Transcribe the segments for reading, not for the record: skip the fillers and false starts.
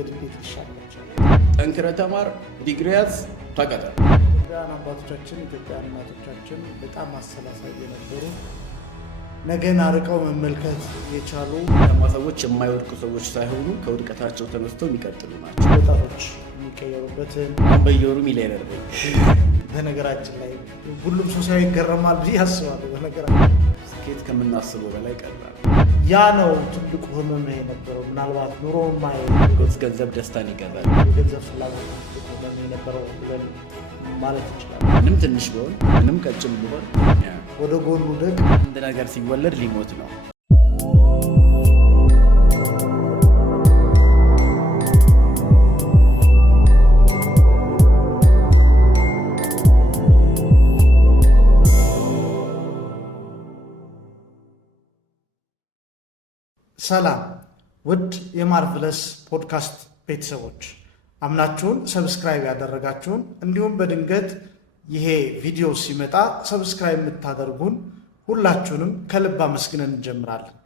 መንገድ እንዴት ይሻላል? ጠንክረህ ተማር፣ ዲግሪ ያዝ፣ ተቀጠር። ኢትዮጵያውያን አባቶቻችን ኢትዮጵያውያን እናቶቻችን በጣም አሰላሳይ የነበሩ ነገን አርቀው መመልከት የቻሉ ሰዎች የማይወድቁ ሰዎች ሳይሆኑ ከውድቀታቸው ተነስተው የሚቀጥሉ ናቸው። ወጣቶች የሚቀየሩበትን በየወሩ ሚሊዮነር ነኝ። በነገራችን ላይ ሁሉም ሰው ሲያይ ይገረማል ብዬ አስባለሁ። በነገራችን ስኬት ከምናስበው በላይ ቀላል። ያ ነው ትልቁ ህመም የነበረው። ምናልባት ኑሮ ገንዘብ ደስታን ይገዛል። የገንዘብ ፍላጎት ህመም የነበረው ብለን ማለት ይችላል። ምንም ትንሽ ቢሆን ምንም ቀጭን ቢሆን ወደ ጎኑ ደግ አንድ ነገር ሲወለድ ሊሞት ነው። ሰላም ውድ የማርቨለስ ፖድካስት ቤተሰቦች፣ አምናችሁን ሰብስክራይብ ያደረጋችሁን እንዲሁም በድንገት ይሄ ቪዲዮ ሲመጣ ሰብስክራይብ የምታደርጉን ሁላችሁንም ከልብ አመስግነን እንጀምራለን።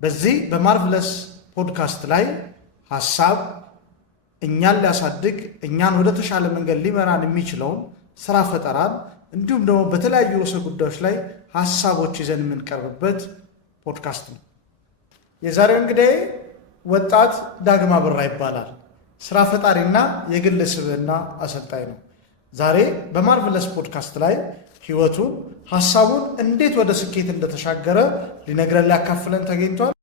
በዚህ በማርቨለስ ፖድካስት ላይ ሀሳብ እኛን ሊያሳድግ እኛን ወደ ተሻለ መንገድ ሊመራን የሚችለውን ስራ ፈጠራን እንዲሁም ደግሞ በተለያዩ ርዕሰ ጉዳዮች ላይ ሀሳቦች ይዘን የምንቀርብበት ፖድካስት ነው። የዛሬው እንግዲህ ወጣት ዳግም አበራ ይባላል። ስራ ፈጣሪና የግል ስብዕና አሰልጣኝ ነው። ዛሬ በማርቨለስ ፖድካስት ላይ ህይወቱን፣ ሀሳቡን እንዴት ወደ ስኬት እንደተሻገረ ሊነግረን ሊያካፍለን ተገኝቷል።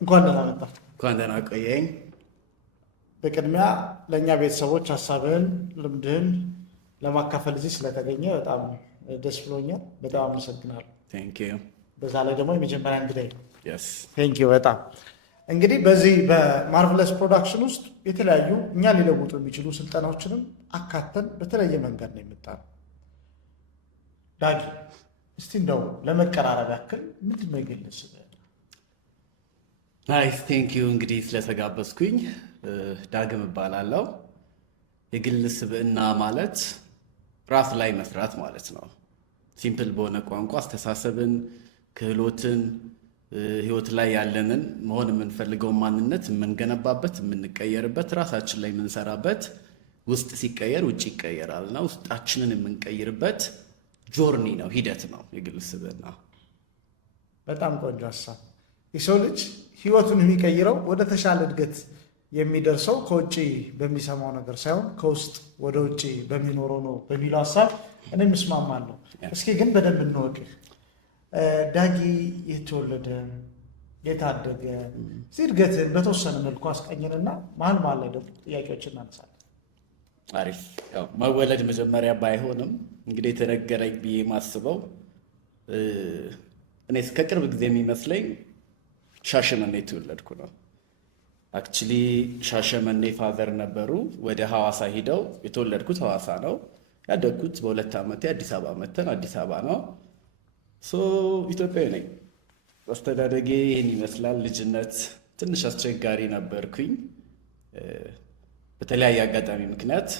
እንኳን ደህና መጣህ። እንኳን ደህና ቆየኝ። በቅድሚያ ለእኛ ቤተሰቦች ሀሳብህን፣ ልምድህን ለማካፈል እዚህ ስለተገኘ በጣም ደስ ብሎኛል። በጣም አመሰግናለሁ። በዛ ላይ ደግሞ የመጀመሪያ እንግዳይ ነው። ቴንኪው በጣም እንግዲህ በዚህ በማርቨለስ ፕሮዳክሽን ውስጥ የተለያዩ እኛ ሊለውጡ የሚችሉ ስልጠናዎችንም አካተን በተለየ መንገድ ነው የምጣነው። ዳጊ እስቲ እንደው ለመቀራረብ ያክል ምንድን ነው የግል ስብዕና? ናይስ ቴንኪዩ። እንግዲህ ስለተጋበዝኩኝ ዳግም እባላለሁ። የግል ስብዕና ማለት ራስ ላይ መስራት ማለት ነው። ሲምፕል በሆነ ቋንቋ አስተሳሰብን፣ ክህሎትን፣ ህይወት ላይ ያለንን መሆን የምንፈልገውን ማንነት የምንገነባበት፣ የምንቀየርበት፣ ራሳችን ላይ የምንሰራበት፣ ውስጥ ሲቀየር ውጭ ይቀየራል እና ውስጣችንን የምንቀይርበት ጆርኒ ነው፣ ሂደት ነው የግል ስብዕና። በጣም ቆንጆ ሀሳብ። የሰው ልጅ ህይወቱን የሚቀይረው ወደ ተሻለ እድገት የሚደርሰው ከውጭ በሚሰማው ነገር ሳይሆን ከውስጥ ወደ ውጭ በሚኖረው ነው በሚለው ሀሳብ እኔም እስማማለሁ። እስኪ ግን በደንብ እንወቅህ። ዳጊ የተወለደ የታደገ እዚህ እድገትን በተወሰነ መልኩ አስቀኝንና መሀል ላይ ደግሞ ጥያቄዎችን እናነሳለን። አሪፍ። ያው መወለድ መጀመሪያ ባይሆንም እንግዲህ የተነገረኝ ብዬ ማስበው እኔ እስከ ቅርብ ጊዜ የሚመስለኝ ሻሸመኔ የተወለድኩ ነው። አክቹሊ ሻሸመኔ ፋዘር ነበሩ። ወደ ሐዋሳ ሂደው የተወለድኩት ሐዋሳ ነው። ያደግኩት በ2 ዓመቴ አዲስ አበባ መተን አዲስ አበባ ነው። ኢትዮጵያዊ ነኝ። አስተዳደጌ ይህን ይመስላል። ልጅነት ትንሽ አስቸጋሪ ነበርኩኝ። በተለያየ አጋጣሚ ምክንያት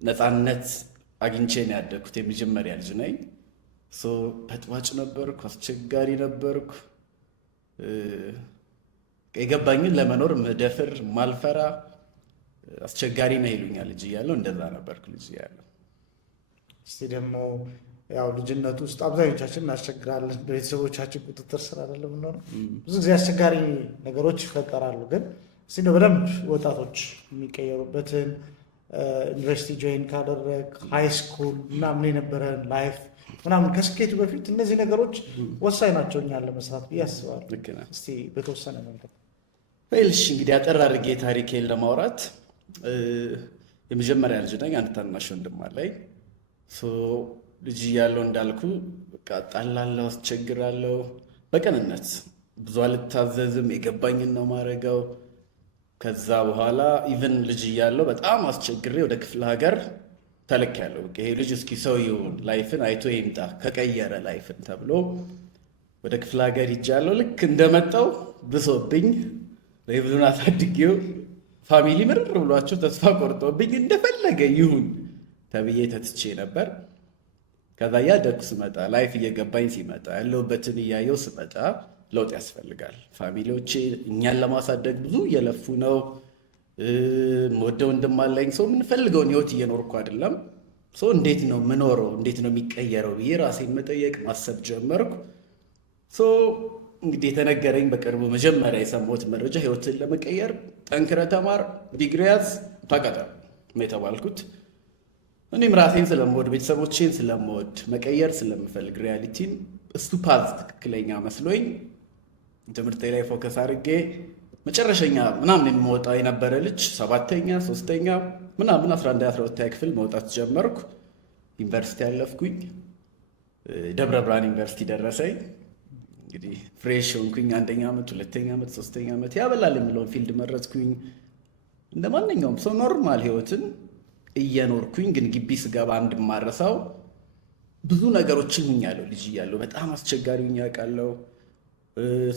ነፃነት አግኝቼ ነው ያደግኩት። የመጀመሪያ ልጅ ነኝ። በጥዋጭ ነበርኩ፣ አስቸጋሪ ነበርኩ። የገባኝን ለመኖር ምደፍር ማልፈራ አስቸጋሪ ነው ይሉኛል። ልጅ እያለሁ እንደዛ ነበርኩ። ልጅ እያለሁ እስቲ ደግሞ ያው ልጅነት ውስጥ አብዛኞቻችን እናስቸግራለን። በቤተሰቦቻችን ቁጥጥር ስር አይደለም የምንኖረው። ብዙ ጊዜ አስቸጋሪ ነገሮች ይፈጠራሉ። ግን እስቲ ነው በደንብ ወጣቶች የሚቀየሩበትን ዩኒቨርሲቲ ጆይን ካደረግ ሃይ ስኩል ምናምን የነበረን ላይፍ ምናምን ከስኬቱ በፊት እነዚህ ነገሮች ወሳኝ ናቸው እኛን ለመስራት ብዬ አስባለሁ። እስቲ በተወሰነ መንገድ ወይልሽ እንግዲህ አጠር አድርጌ ታሪኬን ለማውራት የመጀመሪያ ልጅ ነኝ። አንድ ታናሽ ወንድም አለኝ። ልጅ እያለሁ እንዳልኩ በቃ ጣላለሁ፣ አስቸግራለሁ። በቅንነት ብዙ አልታዘዝም፣ የገባኝን ነው ማድረገው። ከዛ በኋላ ኢቨን ልጅ እያለሁ በጣም አስቸግሬ ወደ ክፍለ ሀገር ተልኬያለሁ። ይሄ ልጅ እስኪ ሰውየውን ላይፍን አይቶ ይምጣ ከቀየረ ላይፍን ተብሎ ወደ ክፍለ ሀገር ሂጃለሁ። ልክ እንደመጣው ብሶብኝ ሌቭሉን አሳድጌው ፋሚሊ ምርር ብሏቸው ተስፋ ቆርጦብኝ እንደፈለገ ይሁን ተብዬ ተትቼ ነበር። ከዛ እያደግኩ ስመጣ ላይፍ እየገባኝ ሲመጣ ያለሁበትን እያየው ስመጣ ለውጥ ያስፈልጋል። ፋሚሊዎቼ እኛን ለማሳደግ ብዙ እየለፉ ነው። ወደው እንደማለኝ ሰው የምንፈልገውን ህይወት እየኖርኩ አይደለም። ሰው እንዴት ነው ምኖረው? እንዴት ነው የሚቀየረው ብዬ ራሴን መጠየቅ ማሰብ ጀመርኩ። እንግዲህ የተነገረኝ በቅርቡ መጀመሪያ የሰማሁት መረጃ ህይወትን ለመቀየር ጠንክረ ተማር፣ ዲግሪ ያዝ፣ ተቀጠር ነው የተባልኩት። እኔም ራሴን ስለምወድ ቤተሰቦቼን ስለምወድ መቀየር ስለምፈልግ ሪያሊቲን እሱ ፓዝ ትክክለኛ መስሎኝ ትምህርቴ ላይ ፎከስ አድርጌ መጨረሻኛ ምናምን የሚወጣ የነበረ ልጅ 7ኛ 3ኛ ምናምን 11 12ኛ ክፍል መውጣት ጀመርኩ። ዩኒቨርሲቲ ያለፍኩኝ። ደብረ ብርሃን ዩኒቨርሲቲ ደረሰኝ። እንግዲህ ፍሬሽ ሆንኩኝ። 1ኛ ዓመት 2ኛ ዓመት 3ኛ ዓመት ያበላል የሚለውን ፊልድ መረጥኩኝ። እንደ ማንኛውም ሰው ኖርማል ህይወትን እየኖርኩኝ ግን ግቢ ስገባ አንድ ማረሳው ብዙ ነገሮችን ሁኛለሁ። ልጅ እያለሁ በጣም አስቸጋሪ ሁኛ ያውቃለሁ።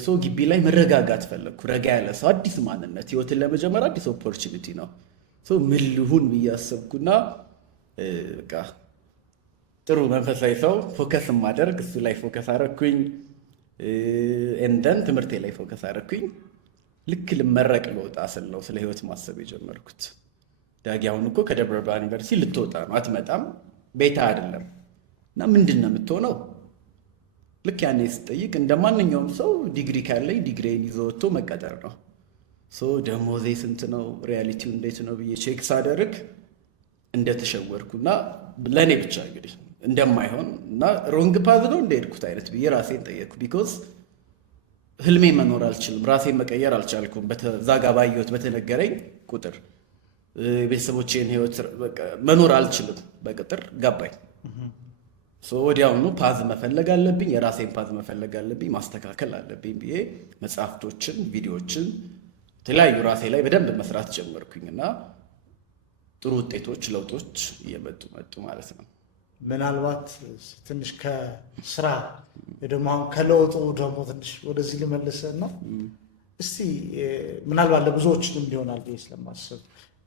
ሰው ግቢ ላይ መረጋጋት ፈለግኩ። ረጋ ያለ ሰው፣ አዲስ ማንነት፣ ህይወትን ለመጀመር አዲስ ኦፖርቹኒቲ ነው። ምን ልሁን ብዬ አሰብኩና በቃ ጥሩ መንፈሳዊ ሰው ፎከስ ማደርግ እሱ ላይ ፎከስ አረኩኝ። እንደን ትምህርቴ ላይ ፎከስ አረኩኝ። ልክ ልመረቅ ልወጣ ስለው ስለ ህይወት ማሰብ የጀመርኩት ዳጊ አሁን እኮ ከደብረ ብርሃን ዩኒቨርሲቲ ልትወጣ ነው፣ አትመጣም፣ ቤታ አይደለም እና ምንድን ነው የምትሆነው? ልክ ያኔ ስጠይቅ እንደ ማንኛውም ሰው ዲግሪ ካለኝ ዲግሪን ይዞ ወጥቶ መቀጠር ነው። ደሞዜ ስንት ነው፣ ሪያሊቲው እንዴት ነው ብዬ ቼክ ሳደርግ እንደተሸወርኩና ለእኔ ብቻ እንግዲህ እንደማይሆን እና ሮንግ ፓዝ ነው እንደሄድኩት አይነት ብዬ ራሴን ጠየቅኩ። ቢኮዝ ህልሜ መኖር አልችልም፣ ራሴን መቀየር አልቻልኩም። በዛ ጋ ባየሁት በተነገረኝ ቁጥር ቤተሰቦቼን ህይወት መኖር አልችልም። በቅጥር ገባኝ። ወዲያውኑ ፓዝ መፈለግ አለብኝ፣ የራሴን ፓዝ መፈለግ አለብኝ፣ ማስተካከል አለብኝ ብዬ መጽሐፍቶችን፣ ቪዲዮዎችን የተለያዩ ራሴ ላይ በደንብ መስራት ጀመርኩኝ እና ጥሩ ውጤቶች፣ ለውጦች እየመጡ መጡ ማለት ነው። ምናልባት ትንሽ ከስራ ደግሞ አሁን ከለውጡ ደግሞ ትንሽ ወደዚህ ልመልስህ ነው። እስቲ ምናልባት ለብዙዎችንም ሊሆናል ብዬ ስለማስብ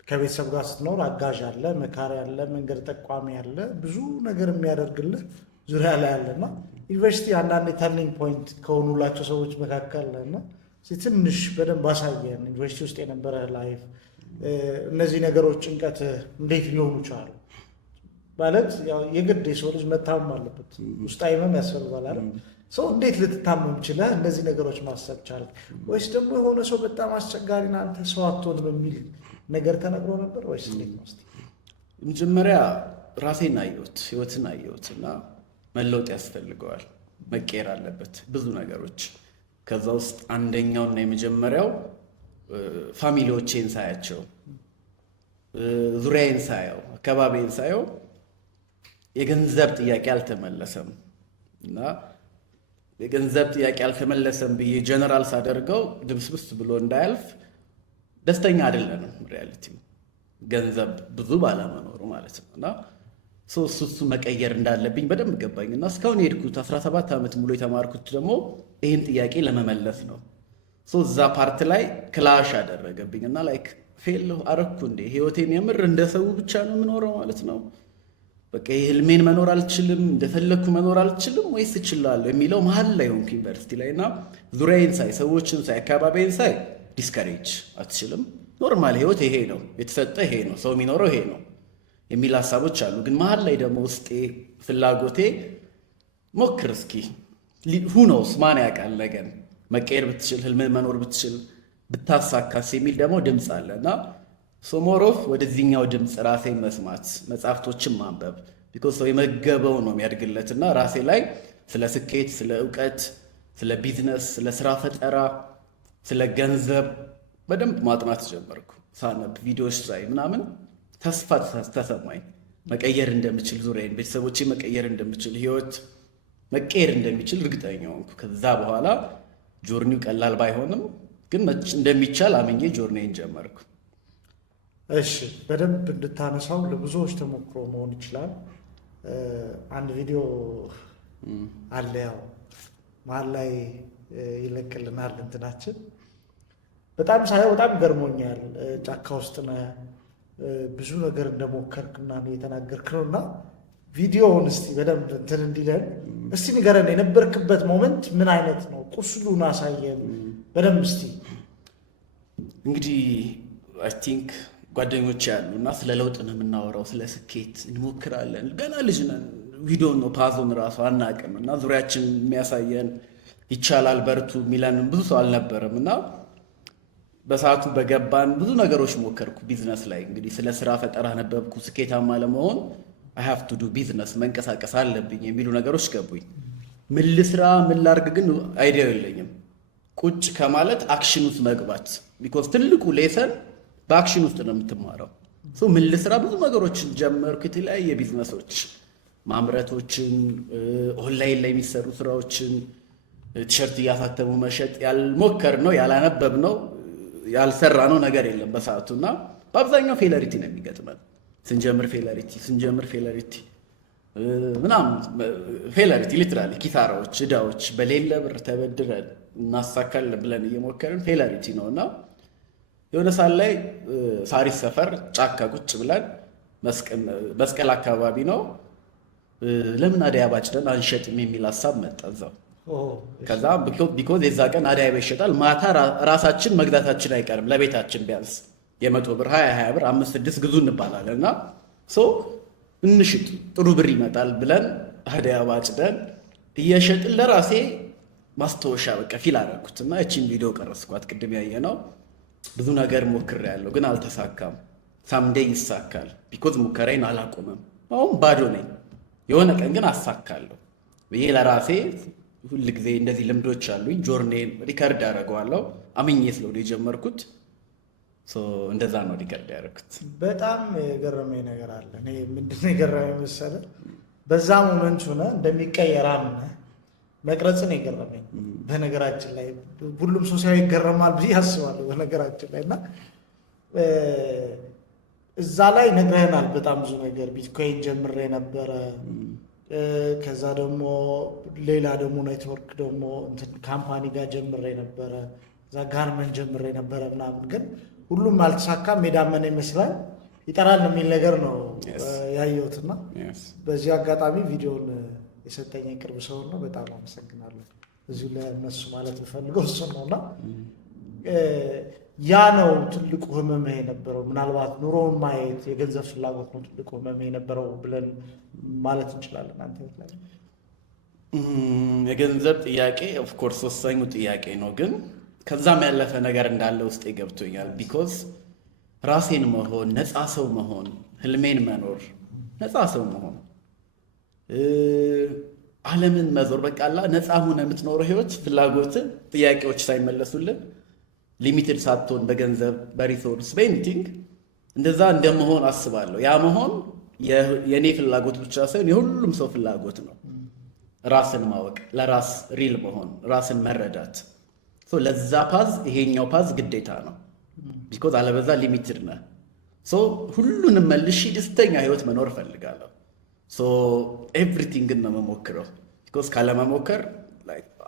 ከቤተሰብ ጋር ስትኖር አጋዥ አለ፣ መካሪ አለ፣ መንገድ ጠቋሚ አለ፣ ብዙ ነገር የሚያደርግልህ ዙሪያ ላይ አለና ዩኒቨርሲቲ አንዳንድ ተርኒንግ ፖይንት ከሆኑላቸው ሰዎች መካከል እና ትንሽ በደንብ አሳየን። ዩኒቨርሲቲ ውስጥ የነበረ ላይፍ፣ እነዚህ ነገሮች ጭንቀት እንዴት ሊሆኑ ቻሉ? ማለት የግድ የሰው ልጅ መታመም አለበት፣ ውስጣዊ ህመም ያስፈልጋል አይደል? ሰው እንዴት ልትታመም ችለህ እነዚህ ነገሮች ማሰብ ቻልክ? ወይስ ደግሞ የሆነ ሰው በጣም አስቸጋሪ ነው አንተ ሰው አትሆንም የሚል ነገር ተነግሮ ነበር ወይስ እንዴት ነው? እስቲ መጀመሪያ ራሴን አየሁት፣ ህይወትን አየሁት እና መለወጥ ያስፈልገዋል፣ መቀየር አለበት ብዙ ነገሮች። ከዛ ውስጥ አንደኛውና የመጀመሪያው ፋሚሊዎቼን ሳያቸው፣ ዙሪያዬን ሳየው፣ አካባቢዬን ሳየው የገንዘብ ጥያቄ አልተመለሰም እና የገንዘብ ጥያቄ አልተመለሰም ብዬ ጀነራል ሳደርገው ድብስብስ ብሎ እንዳያልፍ ደስተኛ አይደለንም። ሪያሊቲው ገንዘብ ብዙ ባለመኖሩ ማለት ነው እና እሱ መቀየር እንዳለብኝ በደንብ ገባኝ እና እስካሁን የሄድኩት 17 ዓመት ሙሉ የተማርኩት ደግሞ ይህን ጥያቄ ለመመለስ ነው። እዛ ፓርት ላይ ክላሽ አደረገብኝ እና ላይክ ፌል አረኩ። እንዴ ህይወቴን የምር እንደ ሰው ብቻ ነው የምኖረው ማለት ነው? በቃ ህልሜን መኖር አልችልም፣ እንደፈለግኩ መኖር አልችልም ወይስ እችላለሁ የሚለው መሀል ላይ ሆንኩ ዩኒቨርሲቲ ላይ እና ዙሪያዬን ሳይ፣ ሰዎችን ሳይ፣ አካባቢዬን ሳይ ዲስከሬጅ አትችልም፣ ኖርማል ህይወት ይሄ ነው፣ የተሰጠ ይሄ ነው፣ ሰው የሚኖረው ይሄ ነው የሚል ሀሳቦች አሉ። ግን መሀል ላይ ደግሞ ውስጤ ፍላጎቴ ሞክር እስኪ ሁኖስ ማን ያውቃል ነገን መቀየር ብትችል፣ ህልምን መኖር ብትችል፣ ብታሳካስ የሚል ደግሞ ድምፅ አለ እና ሶሞሮፍ ወደዚህኛው ድምፅ ራሴን መስማት፣ መጽሐፍቶችን ማንበብ ቢኮዝ ሰው የመገበው ነው የሚያድግለት እና ራሴ ላይ ስለ ስኬት፣ ስለ እውቀት፣ ስለ ቢዝነስ፣ ስለ ስራ ፈጠራ፣ ስለ ገንዘብ በደንብ ማጥናት ጀመርኩ። ሳነብ ቪዲዮዎች ሳይ ምናምን ተስፋ ተሰማኝ። መቀየር እንደምችል፣ ዙሪያዬን ቤተሰቦቼ መቀየር እንደምችል፣ ህይወት መቀየር እንደሚችል እርግጠኛ ሆንኩ። ከዛ በኋላ ጆርኒው ቀላል ባይሆንም ግን እንደሚቻል አምኜ ጆርኒን ጀመርኩ። እሺ፣ በደንብ እንድታነሳው ለብዙዎች ተሞክሮ መሆን ይችላል። አንድ ቪዲዮ አለ፣ ያው መሀል ላይ ይለቅልናል እንትናችን በጣም ሳየው በጣም ገርሞኛል። ጫካ ውስጥ ነህ ብዙ ነገር እንደሞከርክና የተናገርክ ነው እና ቪዲዮውን እስቲ በደንብ እንትን እንዲለን እስቲ ንገረን። የነበርክበት ሞመንት ምን አይነት ነው? ቁስሉን አሳየን በደንብ እስቲ። እንግዲህ አይ ቲንክ ጓደኞች ያሉ እና ስለ ለውጥ ነው የምናወራው፣ ስለ ስኬት እንሞክራለን። ገና ልጅ ነን። ቪዲዮን ነው ፓዞን ራሱ አናውቅም እና ዙሪያችን የሚያሳየን ይቻላል በርቱ የሚለን ብዙ ሰው አልነበረም እና በሰዓቱ በገባን ብዙ ነገሮች ሞከርኩ። ቢዝነስ ላይ እንግዲህ ስለ ስራ ፈጠራ ነበብኩ። ስኬታማ ለመሆን I have to do ቢዝነስ መንቀሳቀስ አለብኝ የሚሉ ነገሮች ገቡኝ። ምን ልስራ ምን ላርግ ግን አይዲያው የለኝም። ቁጭ ከማለት አክሽን ውስጥ መግባት ቢኮዝ ትልቁ ሌሰን በአክሽን ውስጥ ነው የምትማረው። ምን ልስራ ብዙ ነገሮችን ጀመርኩ። የተለያየ ቢዝነሶች፣ ማምረቶችን፣ ኦንላይን ላይ የሚሰሩ ስራዎችን፣ ቲሸርት እያሳተሙ መሸጥ። ያልሞከር ነው ያላነበብ ነው ያልሰራ ነው ነገር የለም በሰዓቱ እና በአብዛኛው ፌለሪቲ ነው የሚገጥመን። ስንጀምር ፌለሪቲ ምናምን ፌለሪቲ ሊትራሊ ኪሳራዎች፣ እዳዎች፣ በሌለ ብር ተበድረን እናሳካል ብለን እየሞከርን ፌለሪቲ ነው እና የሆነ ሳል ላይ ሳሪስ ሰፈር ጫካ ቁጭ ብለን መስቀል አካባቢ ነው ለምን አደይ አበባ ጭደን አንሸጥም የሚል ሀሳብ መጣ እዛው። ከዛ ቢኮዝ የዛ ቀን አደይ አበባ ይሸጣል ማታ ራሳችን መግዛታችን አይቀርም ለቤታችን ቢያንስ የ100 ብር 20 ብር 5-6 ግዙ እንባላለን እና እንሽጥ ጥሩ ብር ይመጣል ብለን አደይ አበባ ጭደን እየሸጥን ለራሴ ማስታወሻ በቃ ፊል አደረኩት እና እቺን ቪዲዮ ቀረስኳት። ቅድም ያየነው ብዙ ነገር ሞክሬያለሁ ግን አልተሳካም። ሳምዴይ ይሳካል ቢኮዝ ሙከራዬን አላቆመም። አሁን ባዶ ነኝ፣ የሆነ ቀን ግን አሳካለሁ ብዬ ለራሴ ሁል ጊዜ እንደዚህ ልምዶች አሉኝ። ጆርኔን ሪከርድ አደርገዋለሁ። አምኜ ስለሆነ የጀመርኩት እንደዛ ነው ሪከርድ ያደረኩት። በጣም የገረመኝ ነገር አለ። እኔ ምንድነው የገረመኝ መሰለህ? በዛ ሞመንት ሆነ እንደሚቀየር አምነህ መቅረጽን የገረመኝ። በነገራችን ላይ ሁሉም ሰው ሲያዩ ይገረማል ብዬ አስባለሁ። በነገራችን ላይ እና እዛ ላይ ነግረህናል በጣም ብዙ ነገር። ቢትኮይን ጀምሬ ነበረ፣ ከዛ ደግሞ ሌላ ደግሞ ኔትወርክ ደግሞ ካምፓኒ ጋር ጀምሬ ነበረ፣ እዛ ጋርመን ጀምሬ ነበረ ምናምን፣ ግን ሁሉም አልተሳካም። የዳመነ ይመስላል ይጠራል የሚል ነገር ነው ያየሁትና በዚህ አጋጣሚ ቪዲዮን የሰጠኝ የቅርብ ሰው ነው። በጣም አመሰግናለሁ። እዚሁ ለእነሱ ማለት የምፈልገው እሱ ነውና ያ ነው ትልቁ ህመምህ የነበረው። ምናልባት ኑሮውን ማየት የገንዘብ ፍላጎት ነው ትልቁ ህመምህ የነበረው ብለን ማለት እንችላለን። አንተ ላይ የገንዘብ ጥያቄ ኦፍኮርስ ወሳኙ ጥያቄ ነው፣ ግን ከዛም ያለፈ ነገር እንዳለ ውስጥ ገብቶኛል። ቢኮዝ ራሴን መሆን፣ ነፃ ሰው መሆን፣ ህልሜን መኖር፣ ነፃ ሰው መሆን፣ ዓለምን መዞር፣ በቃላ ነፃ ሆነ የምትኖረው ህይወት፣ ፍላጎት፣ ጥያቄዎች ሳይመለሱልን ሊሚትድ ሳትሆን በገንዘብ በሪሶርስ በኤኒቲንግ እንደዛ እንደመሆን አስባለሁ። ያ መሆን የእኔ ፍላጎት ብቻ ሳይሆን የሁሉም ሰው ፍላጎት ነው። ራስን ማወቅ፣ ለራስ ሪል መሆን፣ ራስን መረዳት። ለዛ ፓዝ ይሄኛው ፓዝ ግዴታ ነው። ቢኮዝ አለበዛ ሊሚትድ ነህ። ሁሉንም መልሼ ደስተኛ ህይወት መኖር እፈልጋለሁ። ኤቭሪቲንግን ነው መሞክረው። ቢኮዝ ካለመሞከር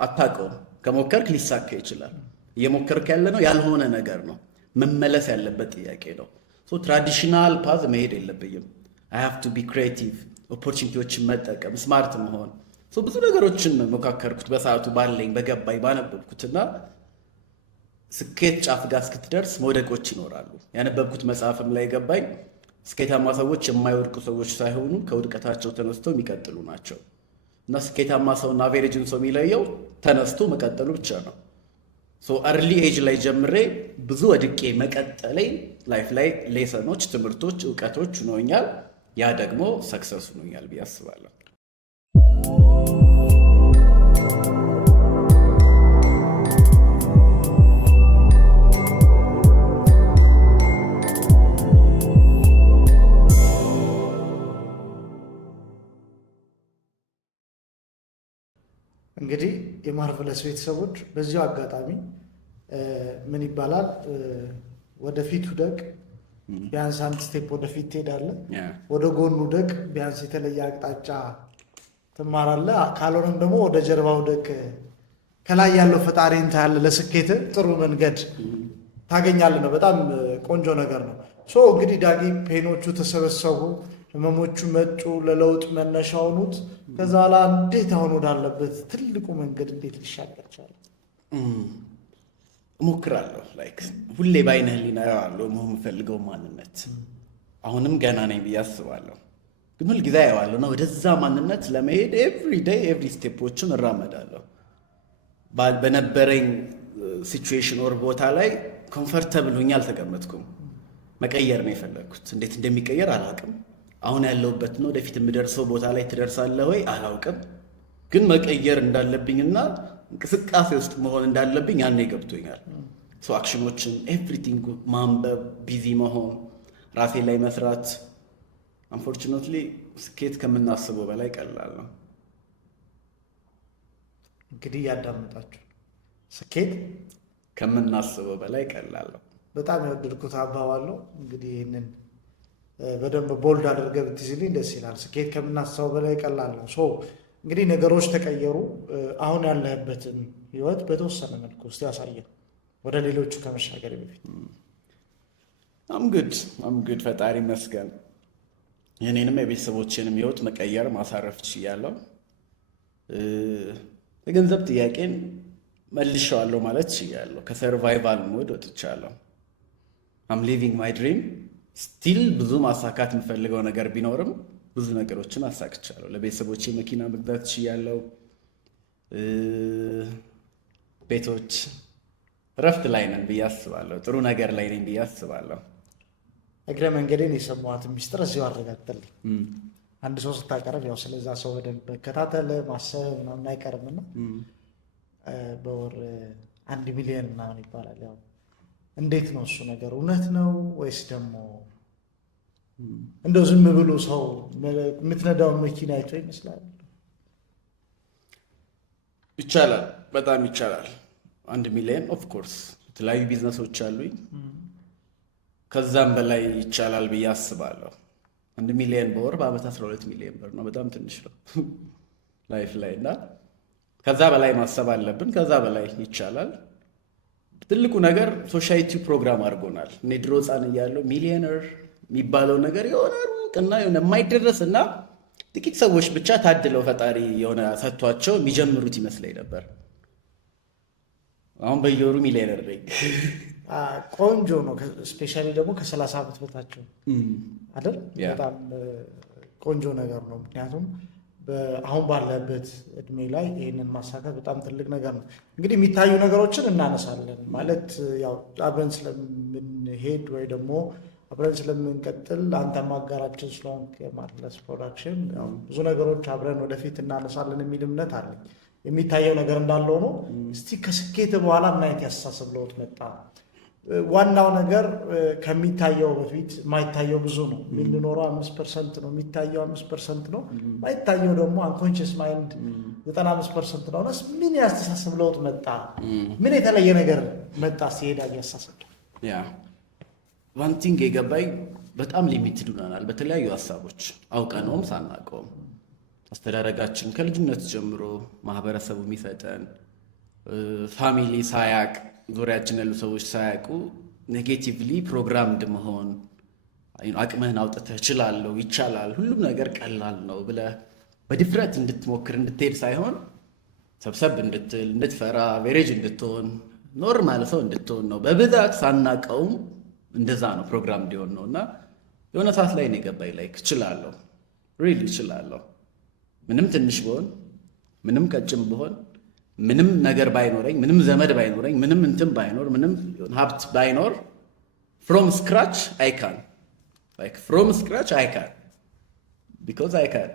አታውቀውም። ከሞከርክ ሊሳካ ይችላል። እየሞከርክ ያለ ነው ያልሆነ ነገር ነው። መመለስ ያለበት ጥያቄ ነው። ትራዲሽናል ፓዝ መሄድ የለብኝም። አይ ሃቭ ቱ ቢ ክሬቲቭ፣ ኦፖርቹኒቲዎችን መጠቀም፣ ስማርት መሆን። ብዙ ነገሮችን መካከርኩት በሰዓቱ ባለኝ በገባኝ ባነበብኩትና ስኬት ጫፍ ጋር እስክትደርስ መውደቆች ይኖራሉ። ያነበብኩት መጽሐፍም ላይ ገባኝ ስኬታማ ሰዎች የማይወድቁ ሰዎች ሳይሆኑ ከውድቀታቸው ተነስተው የሚቀጥሉ ናቸው እና ስኬታማ ሰውና አቬሬጅን ሰው የሚለየው ተነስቶ መቀጠሉ ብቻ ነው። አርሊ ኤጅ ላይ ጀምሬ ብዙ ወድቄ መቀጠሌ ላይፍ ላይ ሌሰኖች፣ ትምህርቶች፣ እውቀቶች ሆኖኛል። ያ ደግሞ ሰክሰስ ሆኖኛል ብዬ አስባለሁ። እንግዲህ የማርቨለስ ቤተሰቦች በዚሁ አጋጣሚ ምን ይባላል ወደፊት ውደቅ ቢያንስ አንድ ስቴፕ ወደፊት ትሄዳለህ፣ ወደ ጎኑ ውደቅ ቢያንስ የተለየ አቅጣጫ ትማራለህ፣ ካልሆነም ደግሞ ወደ ጀርባ ውደቅ ከላይ ያለው ፈጣሪ እንታያለህ ለስኬት ጥሩ መንገድ ታገኛለህ ነው። በጣም ቆንጆ ነገር ነው። እንግዲህ ዳጊ ፔኖቹ ተሰበሰቡ፣ ህመሞቹ መጡ፣ ለለውጥ መነሻ ሆኑት። ከዛ ላ እንዴት አሁን ወዳለበት ትልቁ መንገድ እንዴት ሊሻገር ቻለ? እሞክራለሁ። ሁሌ በዓይነ ህሊና አየዋለሁ መሆን የምፈልገው ማንነት። አሁንም ገና ነኝ ብዬ አስባለሁ፣ ግን ሁልጊዜ አየዋለሁ እና ወደዛ ማንነት ለመሄድ ኤቭሪ ስቴፖችን እራመዳለሁ። በነበረኝ ሲቹዌሽን ወር ቦታ ላይ ኮምፈርተብል ሁኜ አልተቀመጥኩም። መቀየር ነው የፈለግኩት። እንዴት እንደሚቀየር አላውቅም። አሁን ያለሁበትና ወደፊት የምደርሰው ቦታ ላይ ትደርሳለህ ወይ አላውቅም፣ ግን መቀየር እንዳለብኝና እንቅስቃሴ ውስጥ መሆን እንዳለብኝ ያኔ ገብቶኛል። አክሽኖችን ኤቭሪቲንግ ማንበብ፣ ቢዚ መሆን፣ ራሴ ላይ መስራት። አንፎርቹኔትሊ ስኬት ከምናስበው በላይ ቀላል ነው። እንግዲህ እያዳመጣችሁ ስኬት ከምናስበው በላይ ቀላል ነው። በጣም የወደድኩት አባባል ነው። እንግዲህ ይህንን በደንብ ቦልድ አድርገህ ብትይዝልኝ ደስ ይላል። ስኬት ከምናስበው በላይ ቀላል ነው። እንግዲህ ነገሮች ተቀየሩ። አሁን ያለህበትን ህይወት በተወሰነ መልኩ ውስጥ ያሳየን ወደ ሌሎቹ ከመሻገር በፊት። አምግድ ፈጣሪ ይመስገን። የኔንም የቤተሰቦችንም ህይወት መቀየር ማሳረፍ ችያለሁ። የገንዘብ ጥያቄን መልሼዋለሁ ማለት ችያለሁ። ከሰርቫይቫል ሞድ ወጥቻለሁ። አም ሊቪንግ ማይ ድሪም። ስቲል ብዙ ማሳካት የምፈልገው ነገር ቢኖርም ብዙ ነገሮችን አሳክቻለሁ። ለቤተሰቦቼ መኪና መግዛት ችያለሁ። ቤቶች እረፍት ላይ ነን ብዬ አስባለሁ። ጥሩ ነገር ላይ ነኝ ብዬ አስባለሁ። እግረ መንገዴን የሰማሁትን ሚስጥር እዚሁ አረጋግጠልኝ። አንድ ሰው ስታቀርብ ያው ስለዛ ሰው በደንብ መከታተል ማሰብ ምናምን አይቀርምና በወር 1 ሚሊዮን ምናምን ይባላል። ያው እንዴት ነው እሱ ነገር? እውነት ነው ወይስ ደግሞ እንደው ዝም ብሎ ሰው የምትነዳውን መኪና አይቶ ይመስላል? ይቻላል፣ በጣም ይቻላል። 1 ሚሊዮን ኦፍኮርስ የተለያዩ ቢዝነሶች አሉኝ። ከዛም በላይ ይቻላል ብዬ አስባለሁ። 1 ሚሊዮን በወር በአመት 12 ሚሊዮን ብር ነው። በጣም ትንሽ ነው ላይፍ ላይ እና ከዛ በላይ ማሰብ አለብን። ከዛ በላይ ይቻላል። ትልቁ ነገር ሶሻይቲው ፕሮግራም አድርጎናል። እኔ ድሮ ሕፃን እያለሁ ሚሊዮነር የሚባለው ነገር የሆነ ሩቅና የሆነ የማይደረስ እና ጥቂት ሰዎች ብቻ ታድለው ፈጣሪ የሆነ ሰጥቷቸው የሚጀምሩት ይመስለኝ ነበር። አሁን በየወሩ ሚሊዮነር ነኝ። ቆንጆ ነው። ስፔሻሊ ደግሞ ከ30 ዓመት በታቸው አይደል? በጣም ቆንጆ ነገር ነው። ምክንያቱም አሁን ባለበት እድሜ ላይ ይህንን ማሳካት በጣም ትልቅ ነገር ነው። እንግዲህ የሚታዩ ነገሮችን እናነሳለን ማለት ያው አብረን ስለምንሄድ ወይ ደግሞ አብረን ስለምንቀጥል አንተ ማጋራችን ስለሆንክ የማርለስ ፕሮዳክሽን ብዙ ነገሮች አብረን ወደፊት እናነሳለን የሚል እምነት አለኝ። የሚታየው ነገር እንዳለው ነው። እስቲ ከስኬት በኋላ ምን አይነት ያስተሳሰብ ለውጥ መጣ? ዋናው ነገር ከሚታየው በፊት ማይታየው ብዙ ነው። የምንኖረው 5% ነው፣ የሚታየው 5% ነው፣ ማይታየው ደግሞ አንኮንሽስ ማይንድ 95% ነው። ምን ያስተሳሰብ ለውጥ መጣ? ምን የተለየ ነገር መጣ ሲሄድ ያስተሳሰብ? ዋን ቲንግ የገባኝ በጣም ሊሚትድ ሆነናል በተለያዩ ሀሳቦች፣ አውቀነውም ሳናውቀውም። አስተዳደጋችን ከልጅነት ጀምሮ ማህበረሰቡ የሚሰጠን ፋሚሊ ሳያቅ ዙሪያችን ያሉ ሰዎች ሳያውቁ ኔጌቲቭሊ ፕሮግራምድ መሆን፣ አቅምህን አውጥተህ እችላለሁ፣ ይቻላል፣ ሁሉም ነገር ቀላል ነው ብለህ በድፍረት እንድትሞክር እንድትሄድ ሳይሆን ሰብሰብ እንድትል፣ እንድትፈራ፣ ቬሬጅ እንድትሆን፣ ኖርማል ሰው እንድትሆን ነው። በብዛት ሳናቀውም እንደዛ ነው ፕሮግራም እንዲሆን ነው። እና የሆነ ሰዓት ላይ ነው የገባኝ ላይክ እችላለሁ፣ ሪሊ እችላለሁ። ምንም ትንሽ ብሆን፣ ምንም ቀጭም ብሆን፣ ምንም ነገር ባይኖረኝ፣ ምንም ዘመድ ባይኖረኝ፣ ምንም እንትን ባይኖር፣ ምንም ሀብት ባይኖር ፍሮም ስክራች አይ ካን ፍሮም ስክራች አይ ካን ቢኮዝ አይ ካን።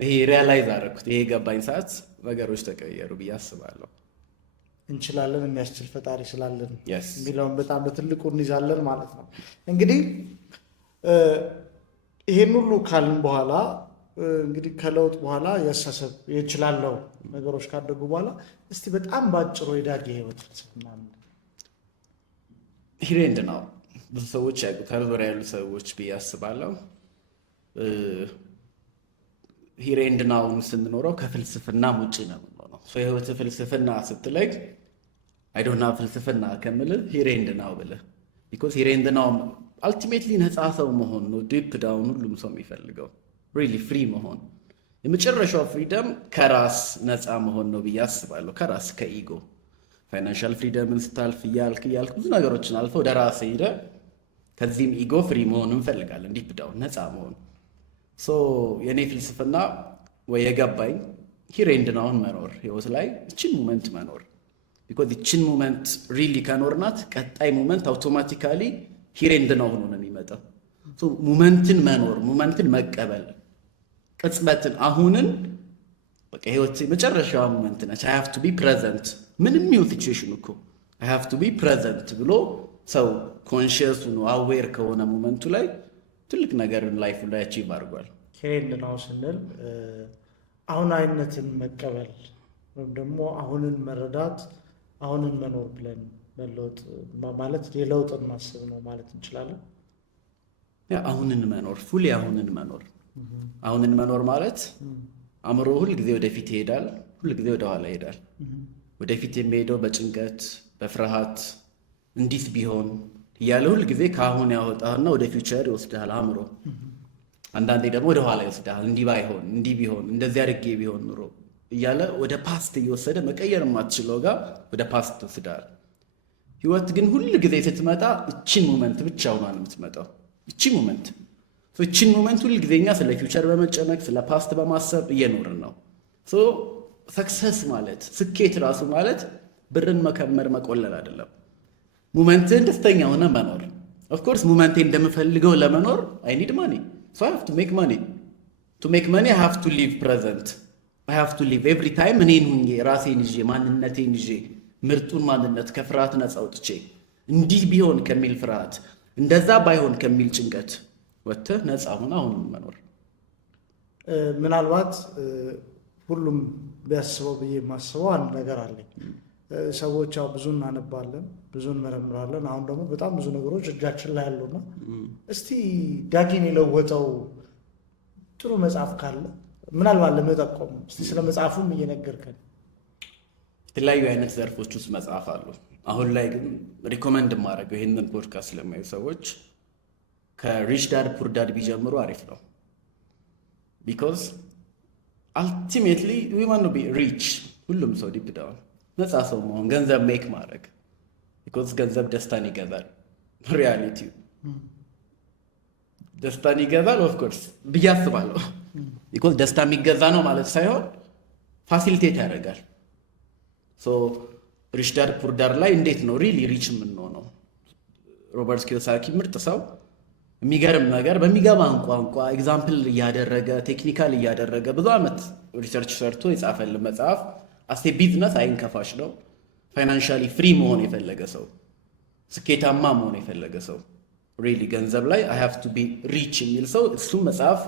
ይሄ ሪያላይዝ አደረኩት። ይሄ የገባኝ ሰዓት ነገሮች ተቀየሩ ብዬ አስባለሁ። እንችላለን የሚያስችል ፈጣሪ ስላለን Yes. የሚለውን በጣም በትልቁ እንይዛለን ማለት ነው። እንግዲህ ይሄን ሁሉ ካልን በኋላ እንግዲህ ከለውጥ በኋላ ያሳሰብ ይችላለው ነገሮች ካደጉ በኋላ እስቲ በጣም ባጭሩ የዳጊ ህይወት ፍልስፍና ሂሬንድ ነው። ብዙ ሰዎች ያውቁታል፣ ዙሪያ ያሉ ሰዎች ብዬ አስባለሁ። ሂሬንድ ናውን ስንኖረው ከፍልስፍና ውጭ ነው የምንሆነው። የህይወት ፍልስፍና ስትለይ አይ ዶንት ሃቭ ፍልስፍና ከምልህ ሂር ኤንድ ናው ብለህ ቢኮዝ ሂር ኤንድ ናው አልቲሜትሊ ነፃ ሰው መሆን ነው። ዲፕ ዳውን ሁሉም ሰው የሚፈልገው ሪሊ ፍሪ መሆን። የመጨረሻው ፍሪደም ከራስ ነፃ መሆን ነው ብዬ አስባለሁ። ከራስ ከኢጎ ፋይናንሻል ፍሪደምን ስታልፍ እያልክ ብዙ ነገሮችን አልፈ ወደ ራስ ሄደ ከዚህም ኢጎ ፍሪ መሆን እንፈልጋለን። ዲፕ ዳውን ነፃ መሆን። ሶ የእኔ ፍልስፍና ወይ የገባኝ ሂር ኤንድ ናውን መኖር፣ ህይወት ላይ እችን ሙመንት መኖር። ቢኮዝ እችን ሙመንት ሪሊ ከኖርናት ቀጣይ ሙመንት አውቶማቲካሊ ሂር ኤንድ ናው ሆኖ ነው የሚመጣው። ሙመንትን መኖር፣ ሙመንትን መቀበል፣ ቅጽበትን፣ አሁንን በቃ ህይወት መጨረሻዋ ሙመንት ነች። አይ ሃቭ ቱ ቢ ፕሬዘንት። ምንም ይሁን ሲቹዌሽን እኮ አይ ሃቭ ቱ ቢ ፕሬዘንት ብሎ ሰው ኮንሺየስ ሆኖ አዌር ከሆነ ሙመንቱ ላይ ትልቅ ነገርን ላይፍ ላይ አቺቭ አድርጓል። ሂር ኤንድ ናው ስንል አሁናዊነትን መቀበል ወይም ደግሞ አሁንን መረዳት፣ አሁንን መኖር ብለን መለወጥ ማለት የለውጥን ማሰብ ነው ማለት እንችላለን። አሁንን መኖር ፉሊ አሁንን መኖር። አሁንን መኖር ማለት አእምሮ ሁል ጊዜ ወደፊት ይሄዳል፣ ሁል ጊዜ ወደኋላ ይሄዳል። ወደፊት የሚሄደው በጭንቀት በፍርሃት እንዲህ ቢሆን እያለ ሁል ጊዜ ከአሁን ያወጣህና ወደ ፊውቸር ይወስድሃል አእምሮ። አንዳንዴ ደግሞ ወደኋላ ይወስድሃል። እንዲህ ባይሆን እንዲህ ቢሆን እንደዚህ አድርጌ ቢሆን ኑሮ እያለ ወደ ፓስት እየወሰደ መቀየር የማትችለው ጋር ወደ ፓስት ትወስዳል። ህይወት ግን ሁል ጊዜ ስትመጣ እችን ሞመንት ብቻ ሆና ነው የምትመጣው። እችን ሞመንት ሁል ጊዜኛ ስለ ፊውቸር በመጨነቅ ስለ ፓስት በማሰብ እየኖርን ነው። ሰክሰስ ማለት ስኬት ራሱ ማለት ብርን መከመር መቆለል አይደለም። ሞመንትን ደስተኛ ሆነ መኖር። ኦፍኮርስ ሞመንቴ እንደምፈልገው ለመኖር አይ ኒድ ማኒ ሶ አይ ሃቭ ቱ ሜክ ማኒ ቱ ሜክ ማኒ አይ ሃቭ ቱ ሊቭ ፕሬዘንት አይ ሃቭ ቱ ሊቭ ኤቭሪ ታይም እኔን ሁኜ ራሴን ይዤ ማንነቴን ይዤ ምርጡን ማንነት ከፍርሃት ነፃ አውጥቼ እንዲህ ቢሆን ከሚል ፍርሃት እንደዛ ባይሆን ከሚል ጭንቀት ወጥተህ ነፃ ሆነ አሁን መኖር። ምናልባት ሁሉም ቢያስበው ብዬ የማስበው አንድ ነገር አለኝ። ሰዎች ያው ብዙ እናነባለን፣ ብዙ እንመረምራለን። አሁን ደግሞ በጣም ብዙ ነገሮች እጃችን ላይ ያሉና እስቲ ዳጊን የለወጠው ጥሩ መጽሐፍ ካለ ምናልባት ለመጠቆም እስቲ ስለ መጽሐፉም እየነገርከን። የተለያዩ አይነት ዘርፎች ውስጥ መጽሐፍ አሉ። አሁን ላይ ግን ሪኮመንድ የማደርገው ይህንን ፖድካስት ስለማዩ ሰዎች ከሪች ዳድ ፑር ዳድ ቢጀምሩ አሪፍ ነው። ቢኮዝ አልቲሜትሊ ዊ ዋንት ቱ ቢ ሪች። ሁሉም ሰው ዲፕ ዳውን ነፃ ሰው መሆን፣ ገንዘብ ሜክ ማድረግ። ቢኮዝ ገንዘብ ደስታን ይገዛል። ሪያሊቲው ደስታን ይገዛል ኦፍኮርስ ብዬ አስባለሁ። ቢኮዝ ደስታ የሚገዛ ነው ማለት ሳይሆን ፋሲሊቴት ያደርጋል። ሪች ዳድ ፑር ዳድ ላይ እንዴት ነው ሪሊ ሪች የምንሆነው? ሮበርት ኪዮሳኪ ምርጥ ሰው የሚገርም ነገር በሚገባን ቋንቋ ኤግዛምፕል እያደረገ ቴክኒካል እያደረገ ብዙ ዓመት ሪሰርች ሰርቶ የጻፈልን መጽሐፍ አስቴ ቢዝነስ አይንከፋሽ ነው። ፋይናንሻሊ ፍሪ መሆን የፈለገ ሰው፣ ስኬታማ መሆን የፈለገ ሰው ሪሊ ገንዘብ ላይ አይ ሃቭ ቱ ቢ ሪች የሚል ሰው እሱም መጽሐፍ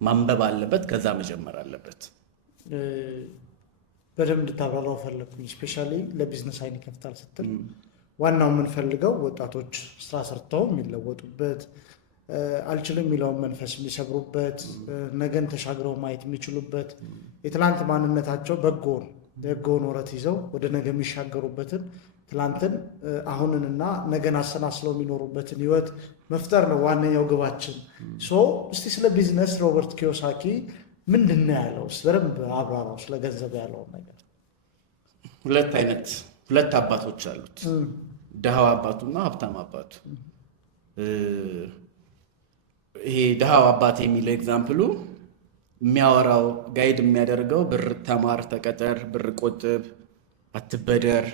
ማንበብ አለበት። ከዛ መጀመር አለበት። በደንብ እንድታብራራው ፈለግኩኝ። ስፔሻሊ ለቢዝነስ አይን ይከፍታል ስትል ዋናው የምንፈልገው ወጣቶች ስራ ሰርተው የሚለወጡበት፣ አልችልም የሚለውን መንፈስ የሚሰብሩበት፣ ነገን ተሻግረው ማየት የሚችሉበት፣ የትላንት ማንነታቸው በጎን ወረት ይዘው ወደ ነገ የሚሻገሩበትን፣ ትላንትን አሁንንና ነገን አሰናስለው የሚኖሩበትን ህይወት መፍጠር ነው ዋነኛው ግባችን። እስቲ ስለ ቢዝነስ ሮበርት ኪዮሳኪ ምንድን ነው ያለው? በደንብ አብራራው ስለ ገንዘብ ያለውን ነገር። ሁለት አባቶች አሉት፣ ድሃው አባቱና ሀብታም አባቱ። ይሄ ድሃው አባት የሚለው ኤግዛምፕሉ የሚያወራው ጋይድ የሚያደርገው ብር ተማር፣ ተቀጠር፣ ብር ቆጥብ፣ አትበደር፣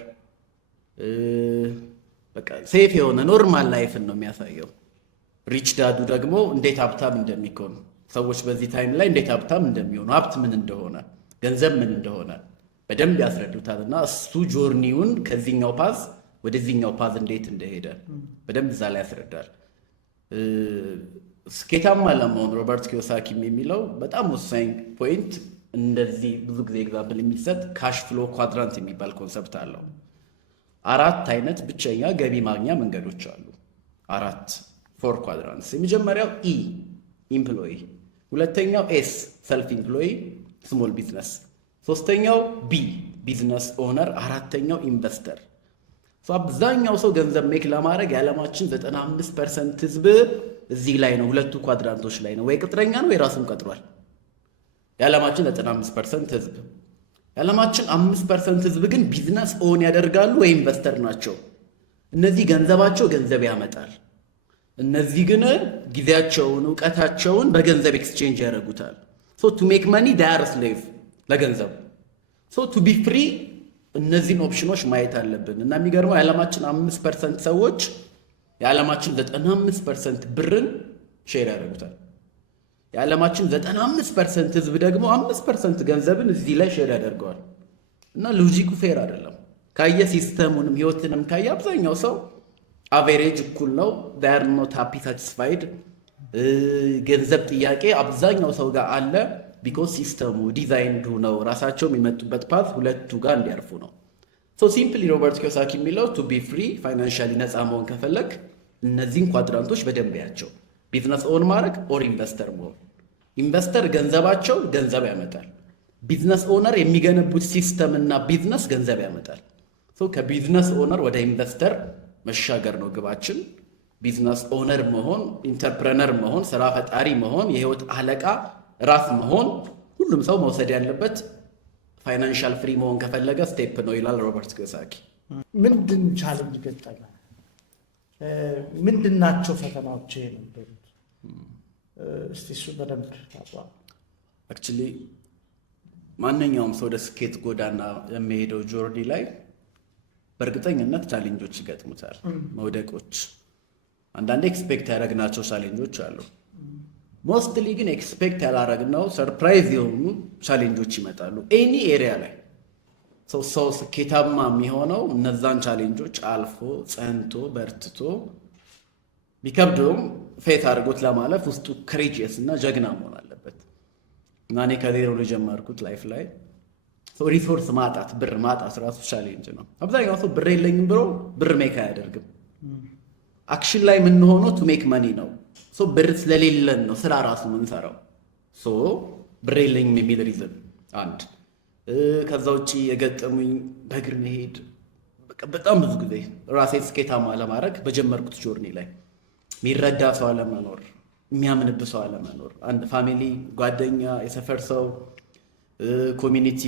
በቃ ሴፍ የሆነ ኖርማል ላይፍን ነው የሚያሳየው። ሪች ዳዱ ደግሞ እንዴት ሀብታም እንደሚሆኑ ሰዎች በዚህ ታይም ላይ እንዴት ሀብታም እንደሚሆኑ፣ ሀብት ምን እንደሆነ፣ ገንዘብ ምን እንደሆነ በደንብ ያስረዱታል። እና እሱ ጆርኒውን ከዚህኛው ፓዝ ወደዚህኛው ፓዝ እንዴት እንደሄደ በደንብ እዛ ላይ ያስረዳል። ስኬታማ ለመሆን ሮበርት ኪዮሳኪ የሚለው በጣም ወሳኝ ፖይንት፣ እንደዚህ ብዙ ጊዜ ኤግዛምፕል የሚሰጥ ካሽ ፍሎ ኳድራንት የሚባል ኮንሰፕት አለው። 4 አይነት ብቸኛ ገቢ ማግኛ መንገዶች አሉ። 4 ኳድራንትስ። የመጀመሪያው ኢ ኢምፕሎይ፣ ሁለተኛው ኤስ ሰልፍ ኢምፕሎይ ስሞል ቢዝነስ፣ ሶስተኛው ቢ ቢዝነስ ኦነር፣ አራተኛው ኢንቨስተር። አብዛኛው ሰው ገንዘብ ሜክ ለማድረግ የዓለማችን 95% ህዝብ እዚህ ላይ ነው፣ ሁለቱ ኳድራንቶች ላይ ነው። ወይ ቅጥረኛ ነው ወይ ራሱን ቀጥሯል። የዓለማችን 95% ህዝብ። የዓለማችን 5% ህዝብ ግን ቢዝነስ ኦን ያደርጋሉ ወይ ኢንቨስተር ናቸው። እነዚህ ገንዘባቸው ገንዘብ ያመጣል። እነዚህ ግን ጊዜያቸውን እውቀታቸውን በገንዘብ ኤክስቼንጅ ያደርጉታል። ቱ ሜክ መኒ ዳር ስሌቭ ለገንዘብ። ቱ ቢ ፍሪ እነዚህን ኦፕሽኖች ማየት አለብን። እና የሚገርመው የዓለማችን 5% ሰዎች የዓለማችን 95% ብርን ሼር ያደርጉታል። የዓለማችን 95% ህዝብ ደግሞ 5% ገንዘብን እዚህ ላይ ሼር ያደርገዋል። እና ሎጂኩ ፌር አይደለም። ካየ ሲስተሙንም ህይወትንም ካየ አብዛኛው ሰው አቬሬጅ እኩል ነው። ዳር ኖት ሃፒ ሳቲስፋይድ። ገንዘብ ጥያቄ አብዛኛው ሰው ጋር አለ። ቢኮዝ ሲስተሙ ዲዛይንዱ ነው ራሳቸው የሚመጡበት ፓዝ ሁለቱ ጋር እንዲያርፉ ነው። ሲምፕሊ ሮበርት ኪዮሳኪ የሚለው ቱ ቢ ፍሪ ፋይናንሻሊ ነፃ መሆን ከፈለግ እነዚህን ኳድራንቶች በደንብ ያቸው። ቢዝነስ ኦን ማድረግ ኦር ኢንቨስተር መሆን። ኢንቨስተር ገንዘባቸው ገንዘብ ያመጣል። ቢዝነስ ኦነር የሚገነቡት ሲስተም እና ቢዝነስ ገንዘብ ያመጣል። ከቢዝነስ ኦነር ወደ ኢንቨስተር መሻገር ነው ግባችን። ቢዝነስ ኦነር መሆን፣ ኢንተርፕረነር መሆን፣ ስራ ፈጣሪ መሆን፣ የህይወት አለቃ ራስ መሆን ሁሉም ሰው መውሰድ ያለበት ፋይናንሻል ፍሪ መሆን ከፈለገ ስቴፕ ነው ይላል ሮበርት ኪዮሳኪ። ምንድን ቻሌንጅ ገጠመ? ምንድን ናቸው ፈተናዎች የነበሩት? እስቲ እሱ በደንብ አክቹዋሊ ማንኛውም ሰው ወደ ስኬት ጎዳና የሚሄደው ጆርኒ ላይ በእርግጠኝነት ቻሌንጆች ይገጥሙታል፣ መውደቆች። አንዳንዴ ኤክስፔክት ያደረግናቸው ቻሌንጆች አሉ። ሞስትሊ ግን ኤክስፔክት ያላረግነው ሰርፕራይዝ የሆኑ ቻሌንጆች ይመጣሉ። ኤኒ ኤሪያ ላይ ሰው ስኬታማ የሚሆነው እነዛን ቻሌንጆች አልፎ ጸንቶ በርትቶ ቢከብደውም ፌት አድርጎት ለማለፍ ውስጡ ክሬጂየስ እና ጀግና መሆን አለበት። እና እኔ ከዜሮ ነው የጀመርኩት ላይፍ ላይ። ሪሶርስ ማጣት፣ ብር ማጣት ራሱ ቻሌንጅ ነው። አብዛኛው ሰው ብር የለኝም ብሎ ብር ሜክ አያደርግም። አክሽን ላይ የምንሆነው ቱ ሜክ መኒ ነው። ብር ስለሌለን ነው ስራ ራሱ የምንሰራው። ብር የለኝም የሚል ሪዝን አንድ። ከዛ ውጭ የገጠሙኝ በእግር መሄድ በጣም ብዙ ጊዜ ራሴን ስኬታማ ለማድረግ በጀመርኩት ጆርኒ ላይ የሚረዳ ሰው አለመኖር፣ የሚያምንብ ሰው አለመኖር፣ አንድ ፋሚሊ፣ ጓደኛ፣ የሰፈር ሰው፣ ኮሚኒቲ፣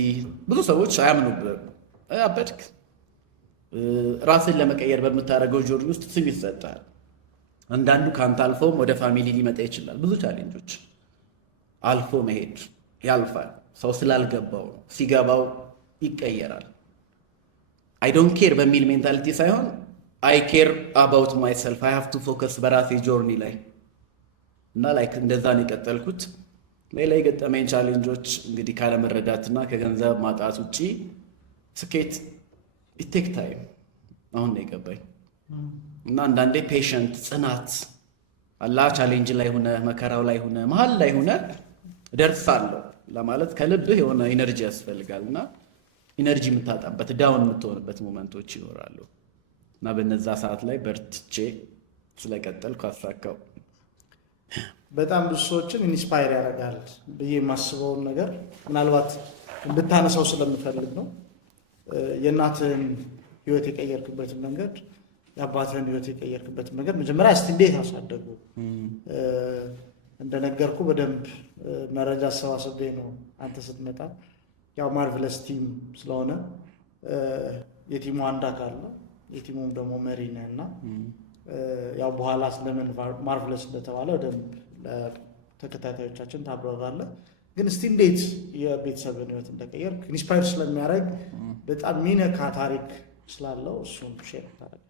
ብዙ ሰዎች አያምኑብህም። አበድክ። ራስን ለመቀየር በምታደርገው ጆርኒ ውስጥ ስም ይሰጣል። አንዳንዱ ከአንተ አልፎም ወደ ፋሚሊ ሊመጣ ይችላል። ብዙ ቻሌንጆች አልፎ መሄድ ያልፋል። ሰው ስላልገባው ሲገባው ይቀየራል። አይ ዶንት ኬር በሚል ሜንታሊቲ ሳይሆን አይ ኬር አባውት ማይሰልፍ አይ ሃቭ ቱ ፎከስ በራሴ ጆርኒ ላይ እና ላይክ እንደዛ ነው የቀጠልኩት። ሌላ የገጠመኝ ቻሌንጆች እንግዲህ ካለመረዳትና ከገንዘብ ማጣት ውጪ ስኬት ኢቴክ ታይም አሁን ነው የገባኝ። እና አንዳንዴ ፔሸንት ጽናት አላ ቻሌንጅ ላይ ሆነ መከራው ላይ ሆነ መሀል ላይ ሆነ ደርሳለሁ ለማለት ከልብህ የሆነ ኢነርጂ ያስፈልጋል። እና ኢነርጂ የምታጣበት ዳውን የምትሆንበት ሞመንቶች ይኖራሉ። እና በነዛ ሰዓት ላይ በርትቼ ስለቀጠልኩ አሳካው። በጣም ብዙ ሰዎችን ኢንስፓየር ያደርጋል ብዬ የማስበውን ነገር ምናልባት እንድታነሳው ስለምፈልግ ነው። የእናትህን ህይወት የቀየርክበትን መንገድ፣ የአባትህን ህይወት የቀየርክበትን መንገድ መጀመሪያ እስቲ እንዴት አሳደጉ? እንደነገርኩ በደንብ መረጃ አሰባሰቤ ነው አንተ ስትመጣ። ያው ማርቨለስ ቲም ስለሆነ የቲሙ አንድ አካል ነው፣ የቲሙም ደግሞ መሪ ነህ እና ያው በኋላ ስለምን ማርቨለስ እንደተባለ በደንብ ለተከታታዮቻችን ታብራራለህ። ግን እስቲ እንዴት የቤተሰብን ህይወት እንደቀየርክ ኢንስፓየር ስለሚያደርግ በጣም ሚነካ ታሪክ ስላለው እሱን ሼር ታደርግ።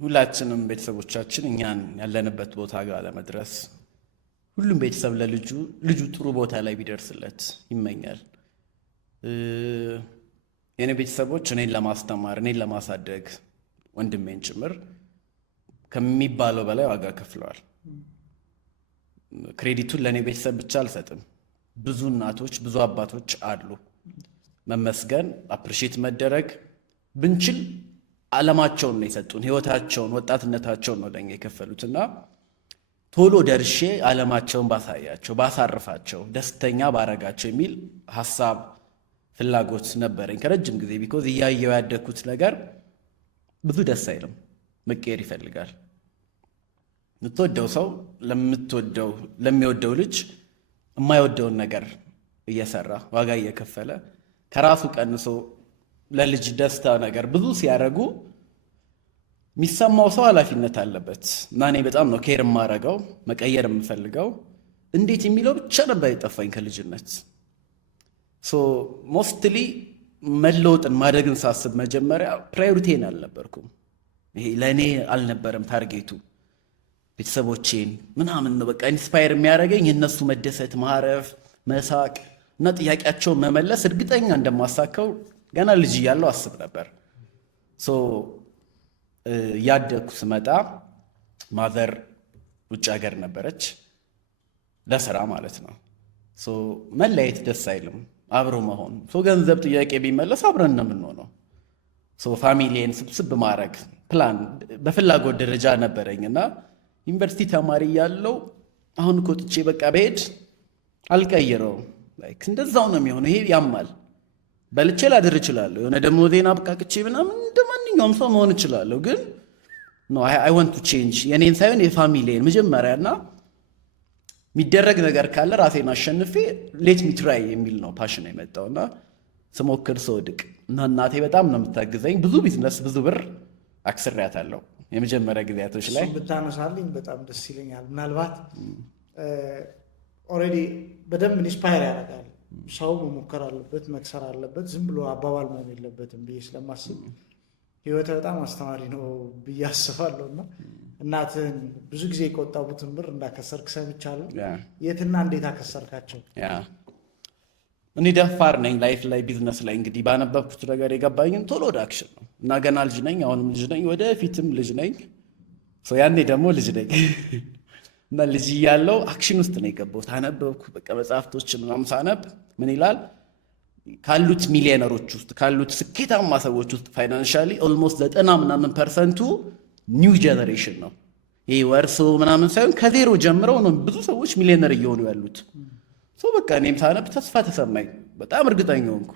ሁላችንም ቤተሰቦቻችን እኛን ያለንበት ቦታ ጋር ለመድረስ ሁሉም ቤተሰብ ልጁ ጥሩ ቦታ ላይ ቢደርስለት ይመኛል። የኔ ቤተሰቦች እኔን ለማስተማር እኔን ለማሳደግ ወንድሜን ጭምር ከሚባለው በላይ ዋጋ ከፍለዋል። ክሬዲቱን ለእኔ ቤተሰብ ብቻ አልሰጥም። ብዙ እናቶች ብዙ አባቶች አሉ መመስገን፣ አፕሪሼት መደረግ ብንችል ዓለማቸውን ነው የሰጡን፣ ህይወታቸውን፣ ወጣትነታቸውን ነው ለኛ የከፈሉትና ቶሎ ደርሼ ዓለማቸውን ባሳያቸው፣ ባሳርፋቸው፣ ደስተኛ ባረጋቸው የሚል ሀሳብ ፍላጎት ነበረኝ ከረጅም ጊዜ። ቢኮዝ እያየው ያደግኩት ነገር ብዙ ደስ አይልም። መቀየር ይፈልጋል። የምትወደው ሰው ለሚወደው ልጅ የማይወደውን ነገር እየሰራ ዋጋ እየከፈለ ከራሱ ቀንሶ ለልጅ ደስታ ነገር ብዙ ሲያደርጉ የሚሰማው ሰው ኃላፊነት አለበት። እና እኔ በጣም ነው ኬር የማደርገው መቀየር የምፈልገው እንዴት የሚለው ብቻ ነበር የጠፋኝ ከልጅነት። ሞስትሊ መለወጥን ማደግን ሳስብ መጀመሪያ ፕራዮሪቲን አልነበርኩም። ይሄ ለእኔ አልነበረም ታርጌቱ። ቤተሰቦቼን ምናምን ነው በቃ ኢንስፓየር የሚያደርገኝ የእነሱ መደሰት፣ ማረፍ፣ መሳቅ እና ጥያቄያቸውን መመለስ እርግጠኛ እንደማሳካው ገና ልጅ እያለሁ አስብ ነበር። እያደግኩ ስመጣ ማዘር ውጭ ሀገር ነበረች ለስራ ማለት ነው። መለየት ደስ አይልም። አብሮ መሆን ገንዘብ ጥያቄ ቢመለስ አብረን ነው የምንሆነው። ፋሚሊን ስብስብ ማድረግ ፕላን በፍላጎት ደረጃ ነበረኝ እና ዩኒቨርሲቲ ተማሪ ያለው አሁን ኮጥቼ በቃ በሄድ አልቀይረውም። እንደዛው ነው የሚሆነው። ይሄ ያማል። በልቼ ላድር እችላለሁ። የሆነ ደግሞ ዜና አብቃቅቼ ምናምን እንደ ማንኛውም ሰው መሆን እችላለሁ። ግን አይ ዋንት ቱ ቼንጅ የኔን ሳይሆን የፋሚሊን መጀመሪያና የሚደረግ ነገር ካለ ራሴን አሸንፌ ሌት ሚ ትራይ የሚል ነው ፓሽን የመጣውና ስሞክር ስወድቅ እና እናቴ በጣም ነው የምታግዘኝ። ብዙ ቢዝነስ ብዙ ብር አክስሬያታለሁ የመጀመሪያ ጊዜያቶች ላይ። ብታነሳልኝ በጣም ደስ ይለኛል። ምናልባት ኦልሬዲ በደንብ ኢንስፓየር ያደርጋል። ሰው መሞከር አለበት፣ መክሰር አለበት። ዝም ብሎ አባባል መሆን የለበትም ብዬ ስለማስብ ህይወት በጣም አስተማሪ ነው ብዬ አስባለሁ። እና እናትህን ብዙ ጊዜ የቆጠቡትን ብር እንዳከሰርክ ሰምቻለሁ። የትና እንዴት አከሰርካቸው? እኔ ደፋር ነኝ ላይፍ ላይ ቢዝነስ ላይ እንግዲህ ባነበብኩት ነገር የገባኝን ቶሎ ወደ አክሽን ነው እና ገና ልጅ ነኝ፣ አሁንም ልጅ ነኝ፣ ወደፊትም ልጅ ነኝ። ያኔ ደግሞ ልጅ ነኝ እና ልጅ እያለሁ አክሽን ውስጥ ነው የገባሁት። አነበብኩ በቃ መጽሐፍቶች ምናምን ሳነብ ምን ይላል ካሉት ሚሊዮነሮች ውስጥ ካሉት ስኬታማ ሰዎች ውስጥ ፋይናንሻሊ ኦልሞስት 90% ኒው ጀነሬሽን ነው። ይሄ ወርሶ ምናምን ሳይሆን ከዜሮ ጀምረው ነው ብዙ ሰዎች ሚሊዮነር እየሆኑ ያሉት። በቃ እኔም ሳነብ ተስፋ ተሰማኝ፣ በጣም እርግጠኛ ሆንኩ።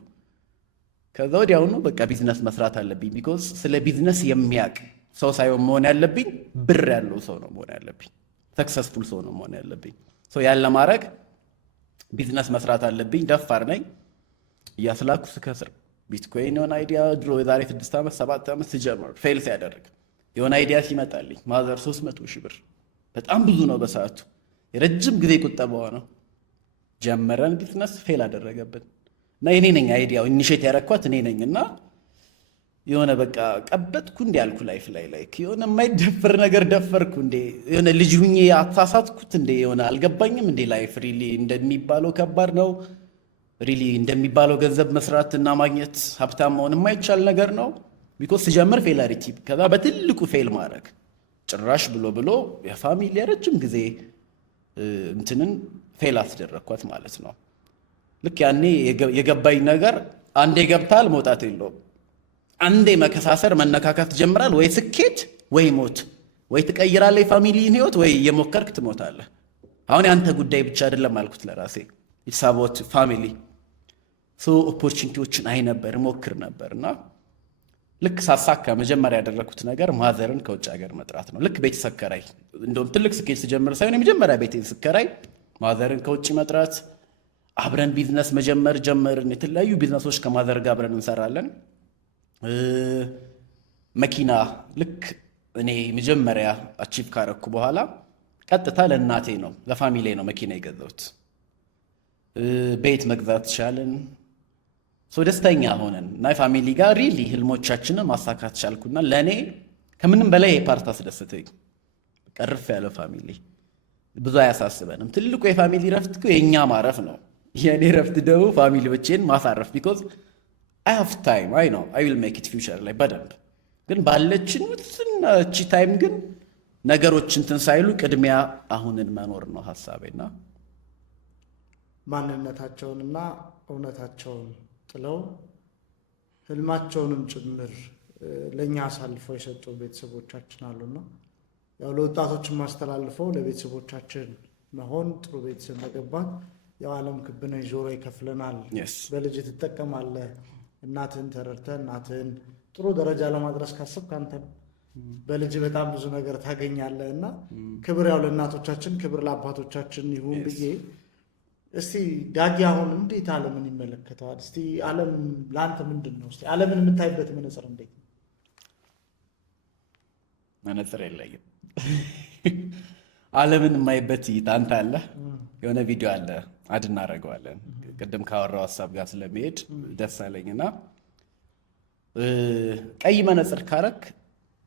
ከዛ ወዲያውኑ በቃ ቢዝነስ መስራት አለብኝ። ቢኮዝ ስለ ቢዝነስ የሚያውቅ ሰው ሳይሆን መሆን ያለብኝ ብር ያለው ሰው ነው መሆን ያለብኝ፣ ሰክሰስፉል ሰው ነው መሆን ያለብኝ። ያን ለማድረግ ቢዝነስ መስራት አለብኝ። ደፋር ነኝ። እያስላኩ ስከስር ቢትኮይን የሆነ አይዲያ ድሮ የዛሬ 6 ዓመት 7 ዓመት ሲጀምር ፌል ሲያደርግ የሆነ አይዲያ ሲመጣልኝ ማዘር 300,000 ብር በጣም ብዙ ነው በሰዓቱ፣ የረጅም ጊዜ ቁጠባዋ ነው። ጀመረን ቢዝነስ ፌል አደረገብን እና እኔ ነኝ አይዲያው ኢኒሼት ያደረኳት እኔ ነኝ። እና የሆነ በቃ ቀበጥኩ እንዴ ያልኩ ላይፍ ላይ የሆነ የማይደፈር ነገር ደፈርኩ እንዴ፣ የሆነ ልጅ ሁኜ አሳሳትኩት እንዴ፣ የሆነ አልገባኝም እንዴ ላይፍ ሪሊ እንደሚባለው ከባድ ነው፣ ሪሊ እንደሚባለው ገንዘብ መስራት እና ማግኘት ሀብታም መሆን የማይቻል ነገር ነው። ቢኮዝ ስጀምር ፌላሪቲ ከዛ በትልቁ ፌል ማድረግ ጭራሽ ብሎ የፋሚሊ የረጅም ጊዜ እንትንን ፌል አስደረግኳት ማለት ነው። ልክ ያኔ የገባኝ ነገር አንዴ ገብታል መውጣት የለውም። አንዴ መከሳሰር መነካካት ጀምራል። ወይ ስኬት ወይ ሞት፣ ወይ ትቀይራለህ የፋሚሊን ህይወት ወይ የሞከርክ ትሞታለህ። አሁን ያንተ ጉዳይ ብቻ አይደለም አልኩት ለራሴ። ኢትስ አባውት ፋሚሊ። ኦፖርቹኒቲዎችን አይ ነበር ሞክር ነበርና ልክ ሳሳካ መጀመሪያ ያደረኩት ነገር ማዘርን ከውጭ ሀገር መጥራት ነው። ልክ ቤት ሰከራይ እንደውም ትልቅ ስኬት ስጀምር ሳይሆን የመጀመሪያ ቤቴን ስከራይ ማዘርን ከውጭ መጥራት፣ አብረን ቢዝነስ መጀመር ጀመርን። የተለያዩ ቢዝነሶች ከማዘር ጋር አብረን እንሰራለን። መኪና ልክ እኔ መጀመሪያ አቺቭ ካረኩ በኋላ ቀጥታ ለእናቴ ነው ለፋሚሊ ነው መኪና የገዛሁት። ቤት መግዛት ቻልን። ደስተኛ ሆነን እና ፋሚሊ ጋር ሪሊ ህልሞቻችንን ማሳካት ቻልኩና ለእኔ ከምንም በላይ የፓርት አስደስተኝ። ቀርፍ ያለ ፋሚሊ ብዙ አያሳስበንም። ትልቁ የፋሚሊ ረፍት የእኛ ማረፍ ነው። የእኔ ረፍት ደግሞ ፋሚሊዎቼን ማሳረፍ። ቢኮዝ አይ ሃቭ ታይም አይ ነው አይ ዊል ሜክ ኢት ፊውቸር ላይ በደንብ ግን ባለችን ውስንቺ ታይም ግን ነገሮች እንትን ሳይሉ ቅድሚያ አሁንን መኖር ነው ሀሳቤና ማንነታቸውንና እውነታቸውን ጥለው ህልማቸውንም ጭምር ለእኛ አሳልፈው የሰጡ ቤተሰቦቻችን አሉና ያው ለወጣቶችን ማስተላልፈው ለቤተሰቦቻችን መሆን ጥሩ ቤተሰብ መገባት ያው ዓለም ክብ ነው፣ ዞሮ ይከፍለናል። በልጅ ትጠቀማለህ። እናትህን ተረድተህ እናትህን ጥሩ ደረጃ ለማድረስ ካሰብክ አንተ በልጅ በጣም ብዙ ነገር ታገኛለህ እና ክብር ያው ለእናቶቻችን ክብር ለአባቶቻችን ይሁን ብዬ እስቲ ዳጊ አሁን እንዴት ዓለምን ይመለከተዋል? እስቲ ዓለም ለአንተ ምንድን ነው? እስቲ ዓለምን የምታይበት መነጽር እንዴት ነው? መነጽር የለኝም። ዓለምን የማይበት እይታ አንተ አለ። የሆነ ቪዲዮ አለ አድ እናደርገዋለን። ቅድም ካወራው ሀሳብ ጋር ስለሚሄድ ደስ አለኝና ቀይ መነጽር ካረክ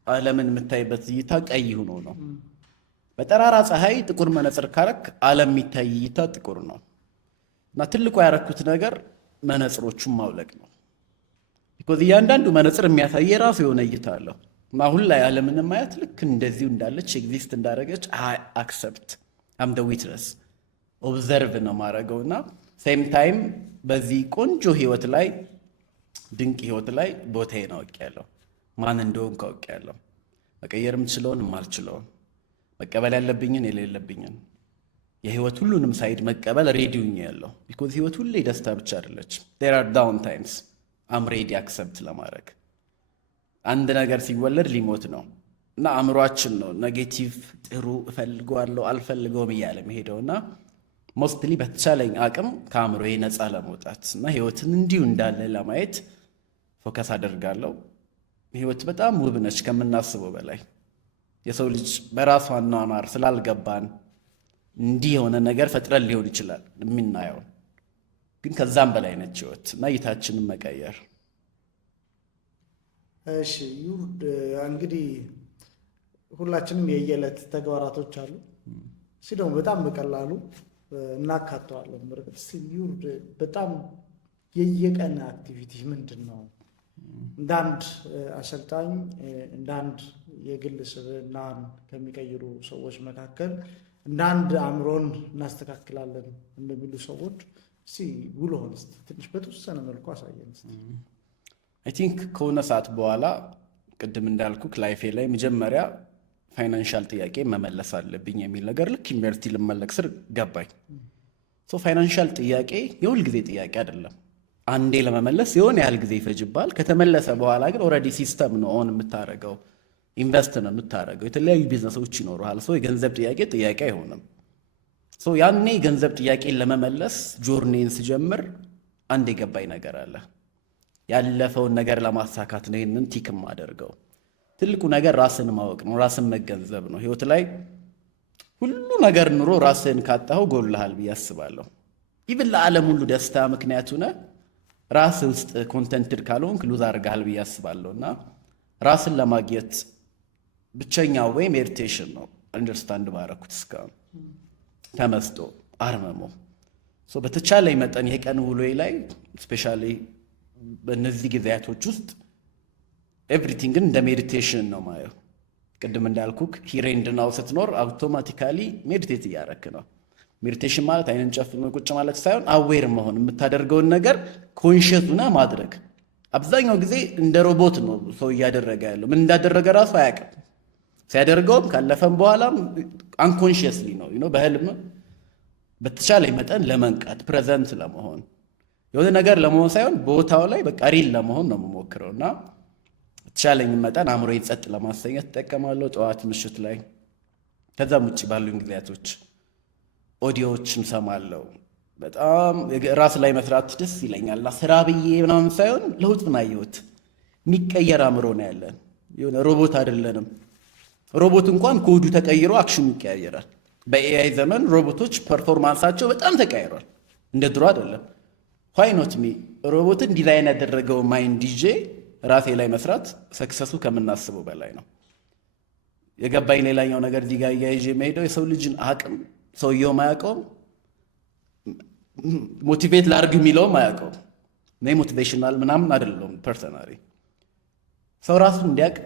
ዓለምን የምታይበት እይታ ቀይ ሆኖ ነው። በጠራራ ፀሐይ ጥቁር መነጽር ካረክ ዓለም የሚታይ እይታ ጥቁር ነው። እና ትልቁ ያረኩት ነገር መነጽሮቹን ማውለቅ ነው። ቢኮዝ እያንዳንዱ መነጽር የሚያሳይ የራሱ የሆነ እይታ አለው። እና አሁን ላይ ዓለምን ማየት ልክ እንደዚሁ እንዳለች ኤግዚስት እንዳደረገች አክሰፕት አም ደ ዊትነስ ኦብዘርቭ ነው ማድረገው። እና ሴም ታይም በዚህ ቆንጆ ህይወት ላይ ድንቅ ህይወት ላይ ቦታዬን አውቄያለሁ። ማን እንደሆንኩ አውቄያለሁ። መቀየር የምችለውን የማልችለውን፣ መቀበል ያለብኝን የሌለብኝን፣ የህይወት ሁሉንም ሳይድ መቀበል ሬዲ ሆኛለሁ። ቢኮዝ ህይወት ሁሌ ደስታ ብቻ አይደለችም። ዜር አር ዳውን ታይምስ አም ሬዲ አክሰፕት ለማድረግ። አንድ ነገር ሲወለድ ሊሞት ነው እና አእምሯችን ነው ኔጌቲቭ ጥሩ እፈልገዋለሁ አልፈልገውም እያለ መሄደው እና ሞስትሊ በተቻለኝ አቅም ከአእምሮዬ ነፃ ለመውጣት እና ህይወትን እንዲሁ እንዳለ ለማየት ፎከስ አደርጋለሁ። ህይወት በጣም ውብ ነች ከምናስበው በላይ። የሰው ልጅ በራሱ አኗኗር ስላልገባን እንዲህ የሆነ ነገር ፈጥረን ሊሆን ይችላል የምናየው፣ ግን ከዛም በላይ ነች ህይወት እና እይታችንን መቀየር። እሺ ዩርድ እንግዲህ ሁላችንም የየዕለት ተግባራቶች አሉ። እስኪ ደግሞ በጣም በቀላሉ እናካተዋለን። በርግጥ እስኪ ዩርድ በጣም የየቀን አክቲቪቲ ምንድን ነው? እንደ አንድ አሰልጣኝ እንደ አንድ የግል ስብዕናን ከሚቀይሩ ሰዎች መካከል እንደ አንድ አእምሮን እናስተካክላለን እንደሚሉ ሰዎች እስኪ ውሎህን እስኪ ትንሽ በተወሰነ መልኩ አሳየን። አይ ቲንክ ከሆነ ሰዓት በኋላ ቅድም እንዳልኩ ላይፌ ላይ መጀመሪያ ፋይናንሻል ጥያቄ መመለስ አለብኝ የሚል ነገር ልክ ዩኒቨርሲቲ ልመለክ ስር ገባኝ። ፋይናንሻል ጥያቄ የሁል ጊዜ ጥያቄ አይደለም። አንዴ ለመመለስ የሆነ ያህል ጊዜ ይፈጅባል። ከተመለሰ በኋላ ግን ኦልሬዲ ሲስተም ነው ኦን የምታደርገው፣ ኢንቨስት ነው የምታደርገው። የተለያዩ ቢዝነሶች ይኖሩሃል። የገንዘብ ጥያቄ ጥያቄ አይሆንም። ያኔ የገንዘብ ጥያቄን ለመመለስ ጆርኔን ስጀምር አንድ የገባኝ ነገር አለ። ያለፈውን ነገር ለማሳካት ነው ይህንን ቲክ የማደርገው። ትልቁ ነገር ራስን ማወቅ ነው፣ ራስን መገንዘብ ነው። ህይወት ላይ ሁሉ ነገር ኑሮ ራስን ካጣኸው ጎልሃል ብዬ አስባለሁ። ኢቭን ለዓለም ሁሉ ደስታ ምክንያቱ ነህ ራስ ውስጥ ኮንተንትድ ካልሆንክ ሉዝ አድርገሃል ብዬ አስባለሁ። እና ራስን ለማግኘት ብቸኛው ወይ ሜዲቴሽን ነው። አንደርስታንድ ባረኩት እስካሁን ተመስጦ አርመሞ በተቻለኝ መጠን የቀን ውሎዬ ላይ ስፔሻሊ በእነዚህ ጊዜያቶች ውስጥ ኤቭሪቲንግን እንደ ሜዲቴሽን ነው ማየው። ቅድም እንዳልኩክ ሂር ኤንድ ናው ስትኖር አውቶማቲካሊ ሜዲቴት እያረክ ነው። ሜዲቴሽን ማለት አይንን ጨፍኖ ቁጭ ማለት ሳይሆን አዌር መሆን፣ የምታደርገውን ነገር ኮንሽስ ሆነ ማድረግ። አብዛኛው ጊዜ እንደ ሮቦት ነው ሰው እያደረገ ያለው። ምን እንዳደረገ ራሱ አያውቅም። ሲያደርገውም ካለፈም በኋላም አንኮንሽስሊ ነው። በህልም በተቻለ መጠን ለመንቃት ፕሬዘንት ለመሆን የሆነ ነገር ለመሆን ሳይሆን ቦታው ላይ በቃ ሪል ለመሆን ነው የምሞክረው። እና በተቻለኝ መጠን አእምሮዬን ጸጥ ለማሰኘት እጠቀማለሁ ጠዋት ምሽት ላይ። ከዛም ውጭ ባሉኝ ጊዜያቶች ኦዲዮዎችን ሰማለሁ። በጣም ራስ ላይ መስራት ደስ ይለኛል። እና ስራ ብዬ ምናምን ሳይሆን ለውጥ ምን አየሁት፣ የሚቀየር አእምሮ ነው ያለን። የሆነ ሮቦት አይደለንም። ሮቦት እንኳን ኮዱ ተቀይሮ አክሽኑ ይቀያየራል። በኤአይ ዘመን ሮቦቶች ፐርፎርማንሳቸው በጣም ተቀያይሯል። እንደ ድሮ አይደለም። ዋይ ኖት ሚ ሮቦትን ዲዛይን ያደረገው ማይንድ ይዤ ራሴ ላይ መስራት ሰክሰሱ ከምናስበው በላይ ነው። የገባኝ ሌላኛው ነገር እዚህ ጋር እያይዤ የመሄደው የሰው ልጅን አቅም ሰውየው ማያውቀውም፣ ሞቲቬት ላርግ የሚለውም አያውቀውም። እኔ ሞቲቬሽናል ምናምን አይደለሁም። ፐርሰናሊ ሰው ራሱን እንዲያውቅ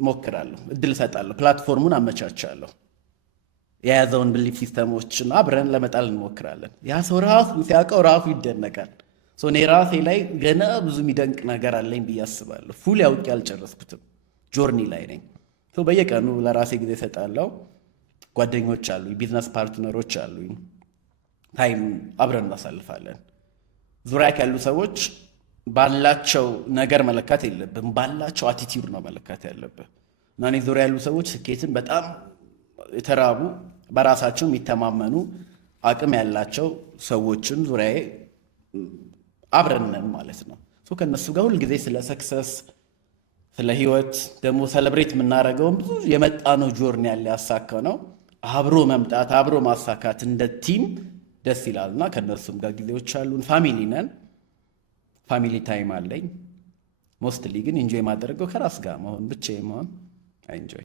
ሞክራለሁ፣ እድል እሰጣለሁ፣ ፕላትፎርሙን አመቻቻለሁ። የያዘውን ብሊፍ ሲስተሞችን አብረን ለመጣል እንሞክራለን። ያ ሰው ራሱ ሲያውቀው ራሱ ይደነቃል። እኔ ራሴ ላይ ገና ብዙ የሚደንቅ ነገር አለኝ ብዬ አስባለሁ። ፉል ያውቅ ያልጨረስኩትም ጆርኒ ላይ ነኝ። በየቀኑ ለራሴ ጊዜ እሰጣለሁ። ጓደኞች አሉኝ፣ ቢዝነስ ፓርትነሮች አሉኝ። ታይም አብረን እናሳልፋለን። ዙሪያ ያሉ ሰዎች ባላቸው ነገር መለካት የለብም፣ ባላቸው አቲቲዩድ ነው መለካት ያለብህ። እና እኔ ዙሪያ ያሉ ሰዎች ስኬትን በጣም የተራቡ በራሳቸው የሚተማመኑ አቅም ያላቸው ሰዎችን ዙሪያዬ አብረንን ማለት ነው። ከእነሱ ጋር ሁልጊዜ ስለ ሰክሰስ ስለ ህይወት ደግሞ ሰለብሬት የምናደርገውን ብዙ የመጣ ነው ጆርኒ ያለ ያሳካ ነው አብሮ መምጣት አብሮ ማሳካት እንደ ቲም ደስ ይላልና ከእነሱም ጋር ጊዜዎች አሉን። ፋሚሊ ነን፣ ፋሚሊ ታይም አለኝ። ሞስትሊ ግን ኢንጆይ ማድረገው ከራስ ጋር መሆን ብቻ መሆን አይ ኢንጆይ።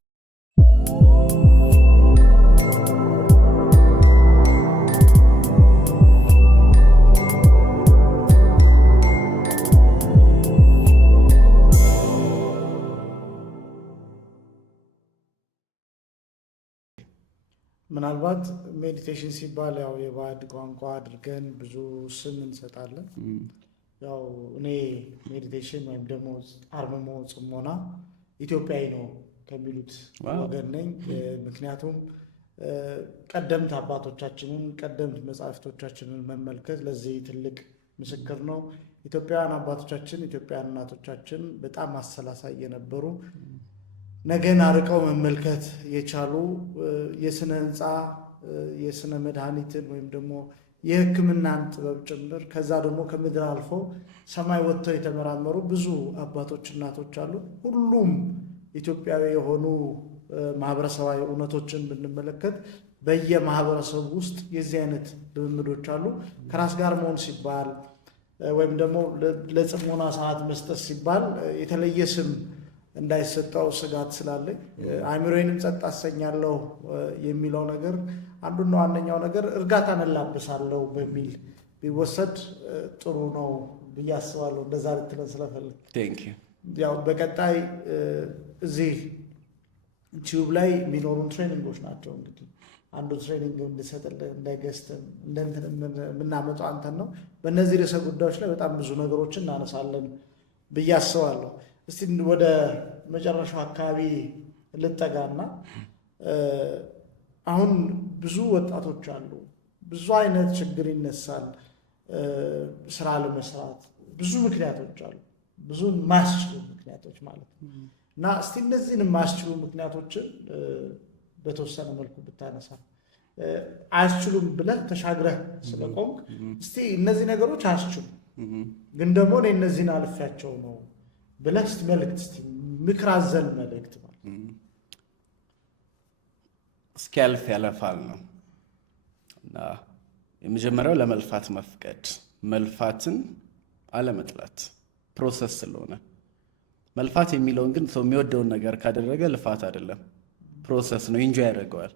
ምናልባት ሜዲቴሽን ሲባል ያው የባዕድ ቋንቋ አድርገን ብዙ ስም እንሰጣለን። ያው እኔ ሜዲቴሽን ወይም ደግሞ አርምሞ ጽሞና ኢትዮጵያዊ ነው ከሚሉት ወገን ነኝ። ምክንያቱም ቀደምት አባቶቻችንን ቀደምት መጻሕፍቶቻችንን መመልከት ለዚህ ትልቅ ምስክር ነው። ኢትዮጵያውያን አባቶቻችን ኢትዮጵያውያን እናቶቻችን በጣም አሰላሳይ የነበሩ ነገን አርቀው መመልከት የቻሉ የስነ ህንፃ የስነ መድኃኒትን ወይም ደግሞ የሕክምናን ጥበብ ጭምር ከዛ ደግሞ ከምድር አልፈው ሰማይ ወጥተው የተመራመሩ ብዙ አባቶች እናቶች አሉ። ሁሉም ኢትዮጵያዊ የሆኑ ማህበረሰባዊ እውነቶችን ብንመለከት በየማህበረሰቡ ውስጥ የዚህ አይነት ልምምዶች አሉ። ከራስ ጋር መሆን ሲባል ወይም ደግሞ ለጽሞና ሰዓት መስጠት ሲባል የተለየ ስም እንዳይሰጠው ስጋት ስላለኝ አእምሮዬንም ጸጥ አሰኛለሁ የሚለው ነገር አንዱና ዋነኛው ነገር እርጋታን እላብሳለሁ በሚል ቢወሰድ ጥሩ ነው ብዬ አስባለሁ። እንደዛ ልትለን ስለፈልግ ያው በቀጣይ እዚህ ዩቲዩብ ላይ የሚኖሩን ትሬኒንጎች ናቸው። እንግዲህ አንዱ ትሬኒንግ እንድሰጥልህ እንዳይገስትም እንደንትን የምናመጣው አንተን ነው። በእነዚህ ርዕሰ ጉዳዮች ላይ በጣም ብዙ ነገሮችን እናነሳለን ብዬ አስባለሁ። እስቲ ወደ መጨረሻው አካባቢ ልጠጋና አሁን ብዙ ወጣቶች አሉ፣ ብዙ አይነት ችግር ይነሳል፣ ስራ ለመስራት ብዙ ምክንያቶች አሉ፣ ብዙ ማስችሉ ምክንያቶች ማለት ነው። እና እስቲ እነዚህን ማስችሉ ምክንያቶችን በተወሰነ መልኩ ብታነሳ አያስችሉም ብለህ ተሻግረህ ስለቆምክ እስቲ እነዚህ ነገሮች አያስችሉ ግን ደግሞ እኔ እነዚህን አልፌያቸው ነው ብለህ እስቲ መልእክት እስቲ ምክር አዘል መልእክት ማለት እስኪያልፍ ያለፋል ነው። እና የመጀመሪያው ለመልፋት መፍቀድ፣ መልፋትን አለመጥላት ፕሮሰስ ስለሆነ መልፋት የሚለውን ግን ሰው የሚወደውን ነገር ካደረገ ልፋት አይደለም ፕሮሰስ ነው፣ ኢንጆይ ያደርገዋል።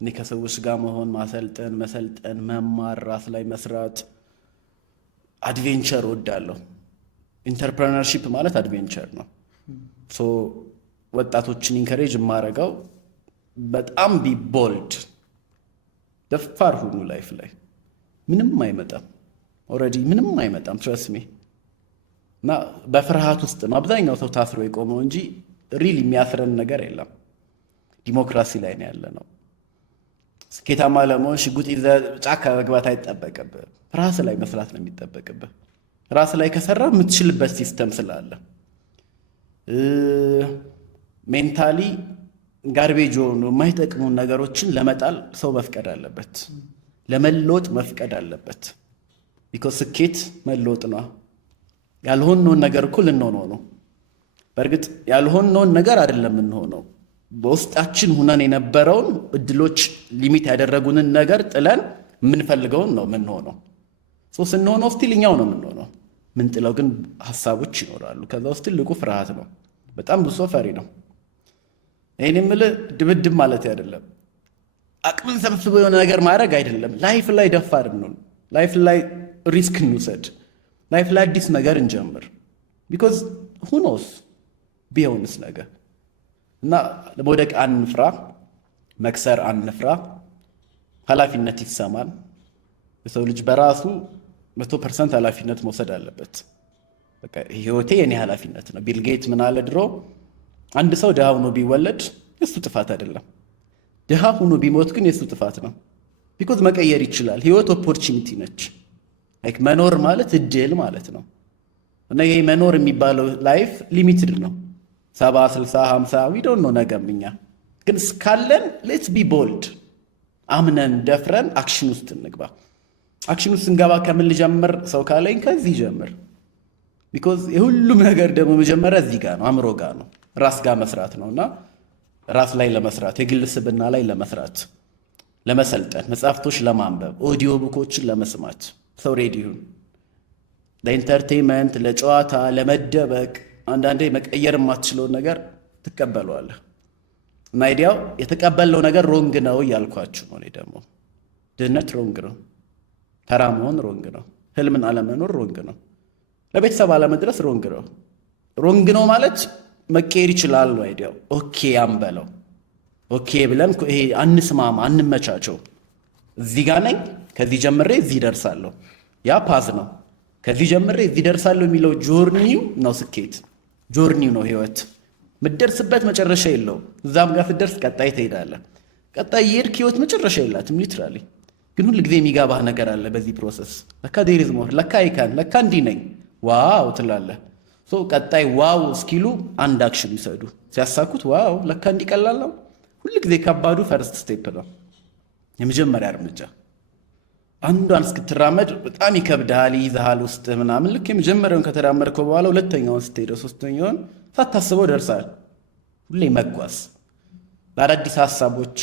እኔ ከሰዎች ጋር መሆን፣ ማሰልጠን፣ መሰልጠን፣ መማር፣ ራስ ላይ መስራት አድቬንቸር ወዳለሁ። ኢንተርፕረነርሺፕ ማለት አድቬንቸር ነው። ወጣቶችን ኢንከሬጅ የማደርገው በጣም ቢቦልድ ደፋር ሁኑ። ላይፍ ላይ ምንም አይመጣም፣ ኦልሬዲ ምንም አይመጣም። ትረስት ሚ እና በፍርሃት ውስጥ ነው አብዛኛው ሰው ታስሮ የቆመው እንጂ ሪል የሚያስረን ነገር የለም። ዲሞክራሲ ላይ ነው ያለ ነው። ስኬታማ ለመሆን ሽጉጥ ይዘህ ጫካ መግባት አይጠበቅብህ። ራስ ላይ መስራት ነው የሚጠበቅብህ። ራስ ላይ ከሰራ የምትችልበት ሲስተም ስላለ ሜንታሊ ጋርቤጅ የሆኑ የማይጠቅሙ ነገሮችን ለመጣል ሰው መፍቀድ አለበት፣ ለመለወጥ መፍቀድ አለበት። ቢኮዝ ስኬት መለወጥ ነው። ያልሆነውን ነገር እኮ ልንሆነው ነው። በእርግጥ ያልሆነውን ነገር አይደለም የምንሆነው፣ በውስጣችን ሁነን የነበረውን እድሎች ሊሚት ያደረጉንን ነገር ጥለን የምንፈልገውን ነው የምንሆነው። ስንሆነው ስቲል እኛው ነው የምንሆነው። ምንጥለው ግን ሀሳቦች ይኖራሉ። ከዛ ውስጥ ትልቁ ፍርሃት ነው። በጣም ብዙ ሰው ፈሪ ነው። ይህን የምልህ ድብድብ ማለት አይደለም፣ አቅምን ሰብስቦ የሆነ ነገር ማድረግ አይደለም። ላይፍ ላይ ደፋር ነው። ላይፍ ላይ ሪስክ እንውሰድ። ላይፍ ላይ አዲስ ነገር እንጀምር። ቢኮዝ ሁኖስ ቢሆንስ ነገር እና ለመውደቅ አንፍራ፣ መክሰር አንፍራ፣ ኃላፊነት ይሰማል። የሰው ልጅ በራሱ 100% ኃላፊነት መውሰድ አለበት። በቃ ህይወቴ የኔ ኃላፊነት ነው። ቢል ጌት ምን አለ ድሮ፣ አንድ ሰው ድሃ ሆኖ ቢወለድ የሱ ጥፋት አይደለም፣ ድሃ ሆኖ ቢሞት ግን የሱ ጥፋት ነው። ቢኮዝ መቀየር ይችላል። ህይወት ኦፖርቹኒቲ ነች። ላይክ መኖር ማለት እድል ማለት ነው። እና ይሄ መኖር የሚባለው ላይፍ ሊሚትድ ነው። 70 60 50 ዊ ዶንት ኖ ነገም። እኛ ግን እስካለን ሌትስ ቢ ቦልድ፣ አምነን ደፍረን አክሽን ውስጥ እንግባ። አክሽን ውስጥ እንገባ ከምን ልጀምር ሰው ካለኝ ከዚህ ጀምር። ቢኮዝ የሁሉም ነገር ደግሞ መጀመሪያ እዚህ ጋር ነው፣ አእምሮ ጋር ነው፣ ራስ ጋር መስራት ነው። እና ራስ ላይ ለመስራት የግል ስብዕና ላይ ለመስራት ለመሰልጠን፣ መጽሐፍቶች ለማንበብ፣ ኦዲዮ ቡኮችን ለመስማት ሰው ሬዲ ይሁን። ለኢንተርቴንመንት፣ ለጨዋታ፣ ለመደበቅ አንዳንዴ መቀየር የማትችለውን ነገር ትቀበለዋለህ። እና አይዲያው የተቀበልነው ነገር ሮንግ ነው እያልኳችሁ ነው። እኔ ደግሞ ድህነት ሮንግ ነው፣ ተራ መሆን ሮንግ ነው፣ ህልምን አለመኖር ሮንግ ነው፣ ለቤተሰብ አለመድረስ ሮንግ ነው። ሮንግ ነው ማለት መቀየር ይችላል ነው አይዲያው። ኦኬ አንበለው፣ ኦኬ ብለን ይሄ አንስማማ፣ አንመቻቸው። እዚህ ጋር ነኝ፣ ከዚህ ጀምሬ እዚህ ደርሳለሁ። ያ ፓዝ ነው። ከዚህ ጀምሬ እዚህ ደርሳለሁ የሚለው ጆርኒው ነው ስኬት፣ ጆርኒው ነው ህይወት። ምትደርስበት መጨረሻ የለው። እዛም ጋር ስትደርስ ቀጣይ ትሄዳለህ። ቀጣይ የሄድክ ህይወት መጨረሻ የላትም ሊትራሊ። ግን ሁል ጊዜ የሚጋባህ ነገር አለ በዚህ ፕሮሰስ። ለካ ዴሪዝ ሞር፣ ለካ አይካን፣ ለካ እንዲህ ነኝ ዋው ትላለህ። ቀጣይ ዋው እስኪሉ አንድ አክሽን ይሰዱ። ሲያሳኩት ዋው ለካ እንዲቀላል ነው። ሁል ጊዜ ከባዱ ፈርስት ስቴፕ ነው፣ የመጀመሪያ እርምጃ። አንዷን እስክትራመድ በጣም ይከብድሃል፣ ይይዝሃል ውስጥ ምናምን። ልክ የመጀመሪያውን ከተራመድከው በኋላ ሁለተኛውን ስትሄደው ሶስተኛውን ሳታስበው ደርሳል። ሁሌ መጓዝ፣ ለአዳዲስ ሀሳቦች፣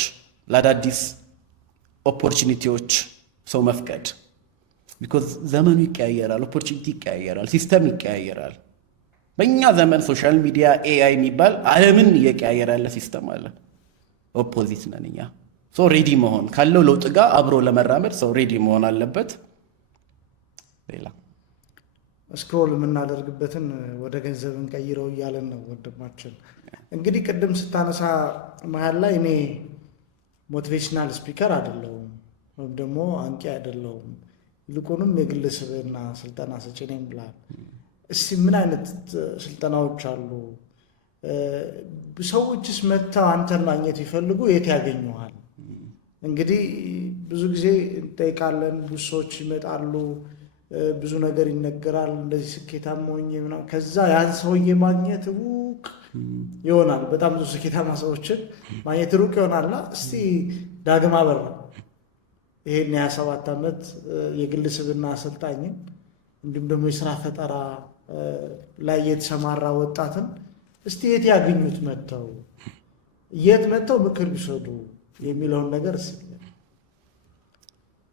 ለአዳዲስ ኦፖርቹኒቲዎች ሰው መፍቀድ። ቢኮዝ ዘመኑ ይቀያየራል፣ ኦፖርቹኒቲ ይቀያየራል፣ ሲስተም ይቀያየራል። በእኛ ዘመን ሶሻል ሚዲያ ኤአይ የሚባል ዓለምን እየቀያየረ ያለ ሲስተም አለ። ኦፖዚት ነን እኛ። ሰው ሬዲ መሆን ካለው ለውጥ ጋር አብሮ ለመራመድ ሰው ሬዲ መሆን አለበት። ሌላ ስክሮል የምናደርግበትን ወደ ገንዘብ እንቀይረው እያለን ነው ወንድማችን። እንግዲህ ቅድም ስታነሳ መሀል ላይ እኔ ሞቲቬሽናል ስፒከር አይደለሁም ወይም ደግሞ አንቂ አይደለሁም፣ ይልቁንም የግል ስብዕና ስልጠና ሰጪ ነኝ ብላል። እስቲ ምን አይነት ስልጠናዎች አሉ? ሰዎችስ መጥተው አንተን ማግኘት ይፈልጉ የት ያገኙሃል? እንግዲህ ብዙ ጊዜ እንጠይቃለን፣ ብዙ ሰዎች ይመጣሉ፣ ብዙ ነገር ይነገራል፣ እንደዚህ ስኬታማ ሆኜ ምናምን። ከዛ ያን ሰውዬ ማግኘት ሩቅ ይሆናል። በጣም ብዙ ስኬታማ ሰዎችን ማግኘት ሩቅ ይሆናልና እስቲ ዳግም አበራ ይሄን የ27 ዓመት የግል ስብዕና አሰልጣኝን እንዲሁም ደግሞ የስራ ፈጠራ ላይ የተሰማራ ወጣትን እስቲ የት ያገኙት መጥተው የት መጥተው ምክር ቢሰዱ የሚለውን ነገር እስቲ።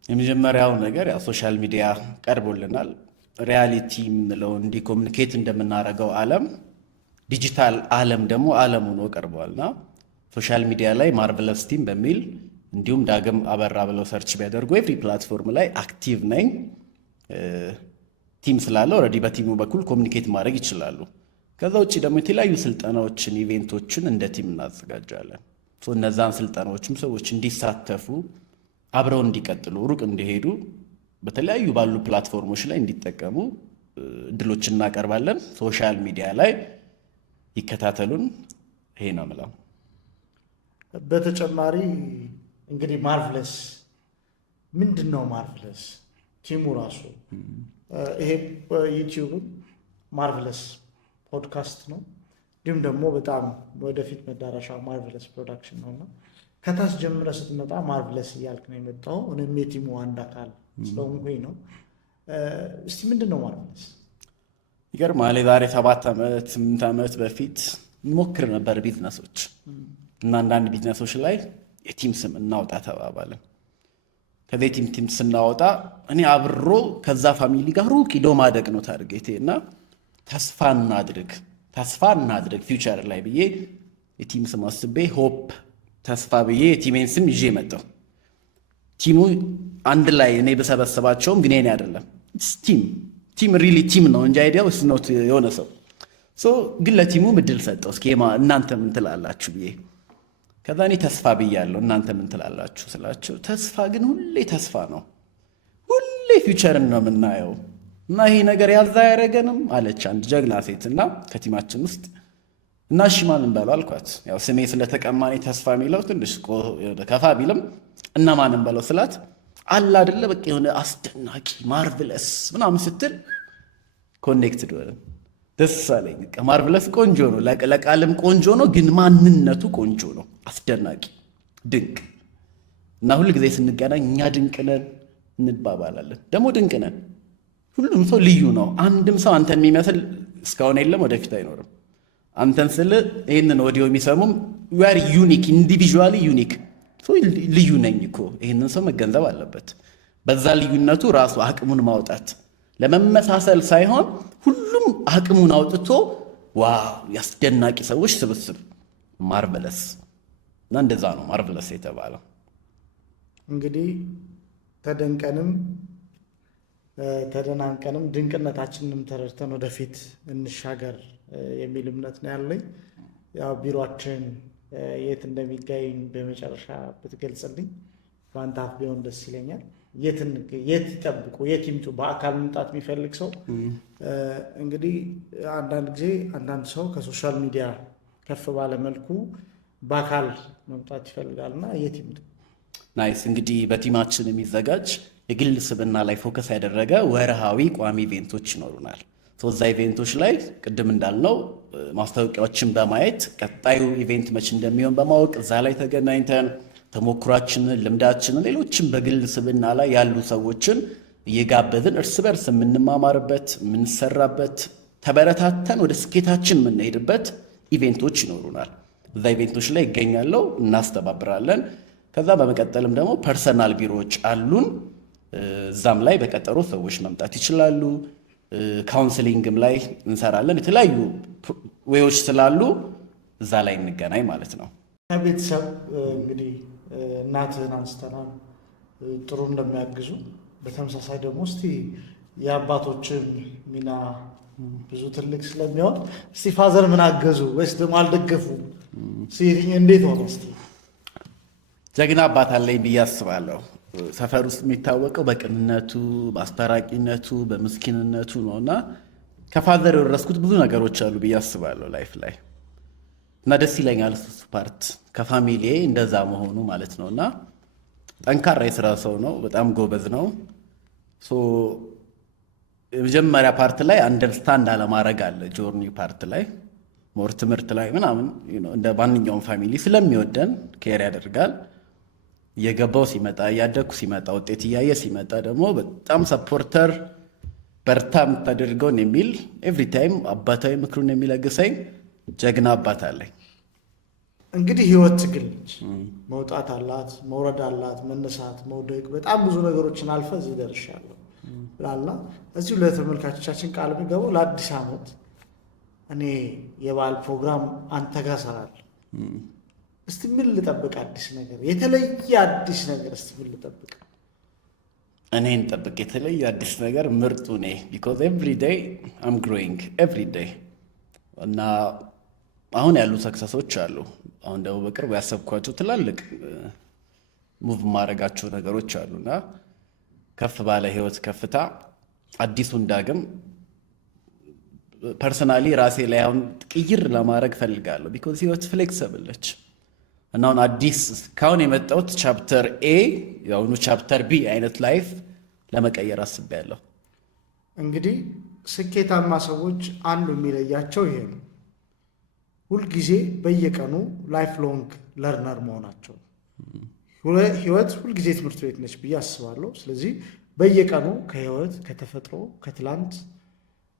የመጀመሪያው ነገር ያው ሶሻል ሚዲያ ቀርቦልናል። ሪያሊቲ የምንለው እንዲህ ኮሚኒኬት እንደምናደርገው ዓለም ዲጂታል ዓለም ደግሞ ዓለም ሆኖ ቀርቧልና ሶሻል ሚዲያ ላይ ማርቨለስ ቲም በሚል እንዲሁም ዳግም አበራ ብለው ሰርች ቢያደርጉ ኤቭሪ ፕላትፎርም ላይ አክቲቭ ነኝ። ቲም ስላለ ኦልሬዲ በቲሙ በኩል ኮሚኒኬት ማድረግ ይችላሉ። ከዛ ውጭ ደግሞ የተለያዩ ስልጠናዎችን፣ ኢቬንቶችን እንደ ቲም እናዘጋጃለን። እነዛን ስልጠናዎችም ሰዎች እንዲሳተፉ አብረው እንዲቀጥሉ ሩቅ እንዲሄዱ በተለያዩ ባሉ ፕላትፎርሞች ላይ እንዲጠቀሙ እድሎችን እናቀርባለን። ሶሻል ሚዲያ ላይ ይከታተሉን። ይሄ ነው የምለው። በተጨማሪ እንግዲህ ማርቭለስ ምንድን ነው? ማርቭለስ ቲሙ ራሱ ይሄ ዩቲዩብም ማርቭለስ ፖድካስት ነው። እንዲሁም ደግሞ በጣም ወደፊት መዳረሻ ማርቭለስ ፕሮዳክሽን ነውና ከታች ጀምረ ስትመጣ ማርቭለስ እያልክ ነው የመጣው። እኔም የቲሙ አንድ አካል ስለሆንኩኝ ነው። እስቲ ምንድን ነው ማርቭለስ? ይገርማል። የዛሬ 7 ዓመት 8 ዓመት በፊት ሞክር ነበር ቢዝነሶች እና አንዳንድ ቢዝነሶች ላይ የቲም ስም እናውጣ ተባባለን። ከዚ ቲም ስናወጣ እኔ አብሮ ከዛ ፋሚሊ ጋር ሩቅ ሂዶ ማደግ ነው ታርጌቴ እና ተስፋ እናድርግ ፊውቸር ላይ ብዬ የቲም ስም አስቤ ሆፕ ተስፋ ብዬ የቲሜን ስም ይዤ መጣሁ። ቲሙ አንድ ላይ እኔ በሰበሰባቸውም ግን እኔ አይደለም ቲም ሪሊ ቲም ነው እንጂ አይዲያው እሱ ነው የሆነ ሰው ግን ለቲሙ ምድል ሰጠው። ስኬማ እናንተ ምን ትላላችሁ ብዬ ከዛ እኔ ተስፋ ብያለሁ። እናንተ ምን ትላላችሁ ስላቸው ተስፋ ግን ሁሌ ተስፋ ነው፣ ሁሌ ፊውቸርን ነው የምናየው እና ይሄ ነገር ያዛ ያደረገንም አለች አንድ ጀግና ሴት እና ከቲማችን ውስጥ እና እሺ ማን እንበለው አልኳት። ያው ስሜ ስለተቀማኔ ተስፋ የሚለው ትንሽ ከፋ ቢልም እና ማን እንበለው ስላት አለ አይደለ በቃ የሆነ አስደናቂ ማርቭለስ ምናምን ስትል ኮኔክትድ ሆነን ደስ አለኝ። ማርቨለስ ቆንጆ ነው፣ ለቃልም ቆንጆ ነው፣ ግን ማንነቱ ቆንጆ ነው። አስደናቂ ድንቅ እና ሁል ጊዜ ስንገናኝ እኛ ድንቅ ነን እንባባላለን። ደግሞ ድንቅ ነን። ሁሉም ሰው ልዩ ነው። አንድም ሰው አንተን የሚመስል እስካሁን የለም፣ ወደፊት አይኖርም። አንተን ስል ይህንን ኦዲዮ የሚሰሙም ዩአር ዩኒክ፣ ኢንዲቪዥዋሊ ዩኒክ። ልዩ ነኝ እኮ ይህንን ሰው መገንዘብ አለበት። በዛ ልዩነቱ ራሱ አቅሙን ማውጣት ለመመሳሰል ሳይሆን ሁሉም አቅሙን አውጥቶ ዋው ያስደናቂ ሰዎች ስብስብ ማርቨለስ እና እንደዛ ነው ማርቨለስ የተባለው። እንግዲህ ተደንቀንም ተደናንቀንም ድንቅነታችንንም ተረድተን ወደፊት እንሻገር የሚል እምነት ነው ያለኝ። ያው ቢሮአችን የት እንደሚገኝ በመጨረሻ ብትገልጽልኝ በአንተ አፍ ቢሆን ደስ ይለኛል። የት ይጠብቁ? የት ይምጡ? በአካል መምጣት የሚፈልግ ሰው እንግዲህ አንዳንድ ጊዜ አንዳንድ ሰው ከሶሻል ሚዲያ ከፍ ባለ መልኩ በአካል መምጣት ይፈልጋልና የት ይምጡ? ናይስ። እንግዲህ በቲማችን የሚዘጋጅ የግል ስብዕና ላይ ፎከስ ያደረገ ወርሃዊ ቋሚ ኢቬንቶች ይኖሩናል። እዛ ኢቬንቶች ላይ ቅድም እንዳልነው ማስታወቂያዎችን በማየት ቀጣዩ ኢቬንት መች እንደሚሆን በማወቅ እዛ ላይ ተገናኝተን ተሞክሯችንን፣ ልምዳችንን፣ ሌሎችም በግል ስብዕና ላይ ያሉ ሰዎችን እየጋበዝን እርስ በርስ የምንማማርበት የምንሰራበት ተበረታተን ወደ ስኬታችን የምንሄድበት ኢቬንቶች ይኖሩናል። እዛ ኢቬንቶች ላይ ይገኛለው፣ እናስተባብራለን። ከዛ በመቀጠልም ደግሞ ፐርሰናል ቢሮዎች አሉን። እዛም ላይ በቀጠሮ ሰዎች መምጣት ይችላሉ። ካውንስሊንግም ላይ እንሰራለን። የተለያዩ ዌዎች ስላሉ እዛ ላይ እንገናኝ ማለት ነው። ከቤተሰብ እንግዲህ እናትህን አንስተናል፣ ጥሩ እንደሚያግዙ። በተመሳሳይ ደግሞ እስቲ የአባቶችን ሚና ብዙ ትልቅ ስለሚሆን እስቲ ፋዘር ምን አገዙ ወይስ ደግሞ አልደገፉ? እንዴት ሆነ? እስቲ ጀግና አባት አለኝ ብዬ አስባለሁ። ሰፈር ውስጥ የሚታወቀው በቅንነቱ፣ በአስታራቂነቱ፣ በምስኪንነቱ ነው እና ከፋዘር የወረስኩት ብዙ ነገሮች አሉ ብዬ አስባለሁ ላይፍ ላይ እና ደስ ይለኛል እሱ ፓርት ከፋሚሊ እንደዛ መሆኑ ማለት ነው። እና ጠንካራ የስራ ሰው ነው፣ በጣም ጎበዝ ነው። የመጀመሪያ ፓርት ላይ አንደርስታንድ አለማድረግ አለ። ጆርኒ ፓርት ላይ ሞር ትምህርት ላይ ምናምን እንደ ማንኛውም ፋሚሊ ስለሚወደን ኬር ያደርጋል። እየገባው ሲመጣ እያደግኩ ሲመጣ ውጤት እያየ ሲመጣ ደግሞ በጣም ሰፖርተር በርታ የምታደርገውን የሚል ኤቭሪ ታይም አባታዊ ምክሩን የሚለግሰኝ ጀግና አባት አለኝ። እንግዲህ ህይወት ትግል ነች። መውጣት አላት፣ መውረድ አላት፣ መነሳት፣ መውደቅ፣ በጣም ብዙ ነገሮችን አልፈ እዚህ ደርሻለሁ ብላላ። እዚሁ ለተመልካቾቻችን ቃል የሚገባው ለአዲስ ዓመት እኔ የበዓል ፕሮግራም አንተ ጋር እሰራለሁ። እስቲ ምን ልጠብቅ? አዲስ ነገር፣ የተለየ አዲስ ነገር እስቲ ምን ልጠብቅ? እኔን ጠብቅ የተለየ አዲስ ነገር ምርጡ እኔ ቢኮዝ ኤቭሪ ዴይ አም ግሮዊንግ ኤቭሪ ዴይ እና አሁን ያሉ ሰክሰሶች አሉ። አሁን ደግሞ በቅርቡ ያሰብኳቸው ትላልቅ ሙቭ ማድረጋቸው ነገሮች አሉና ከፍ ባለ ህይወት ከፍታ አዲሱን ዳግም ፐርሰናሊ ራሴ ላይ አሁን ቅይር ለማድረግ ፈልጋለሁ። ቢኮዝ ህይወት ፍሌክሰብል ነች እና አሁን አዲስ ካሁን የመጣሁት ቻፕተር ኤ የአሁኑ ቻፕተር ቢ አይነት ላይፍ ለመቀየር አስቤያለሁ። እንግዲህ ስኬታማ ሰዎች አንዱ የሚለያቸው ይሄ ነው። ሁልጊዜ በየቀኑ ላይፍ ሎንግ ለርነር መሆናቸው። ህይወት ሁልጊዜ ትምህርት ቤት ነች ብዬ አስባለሁ። ስለዚህ በየቀኑ ከህይወት፣ ከተፈጥሮ፣ ከትላንት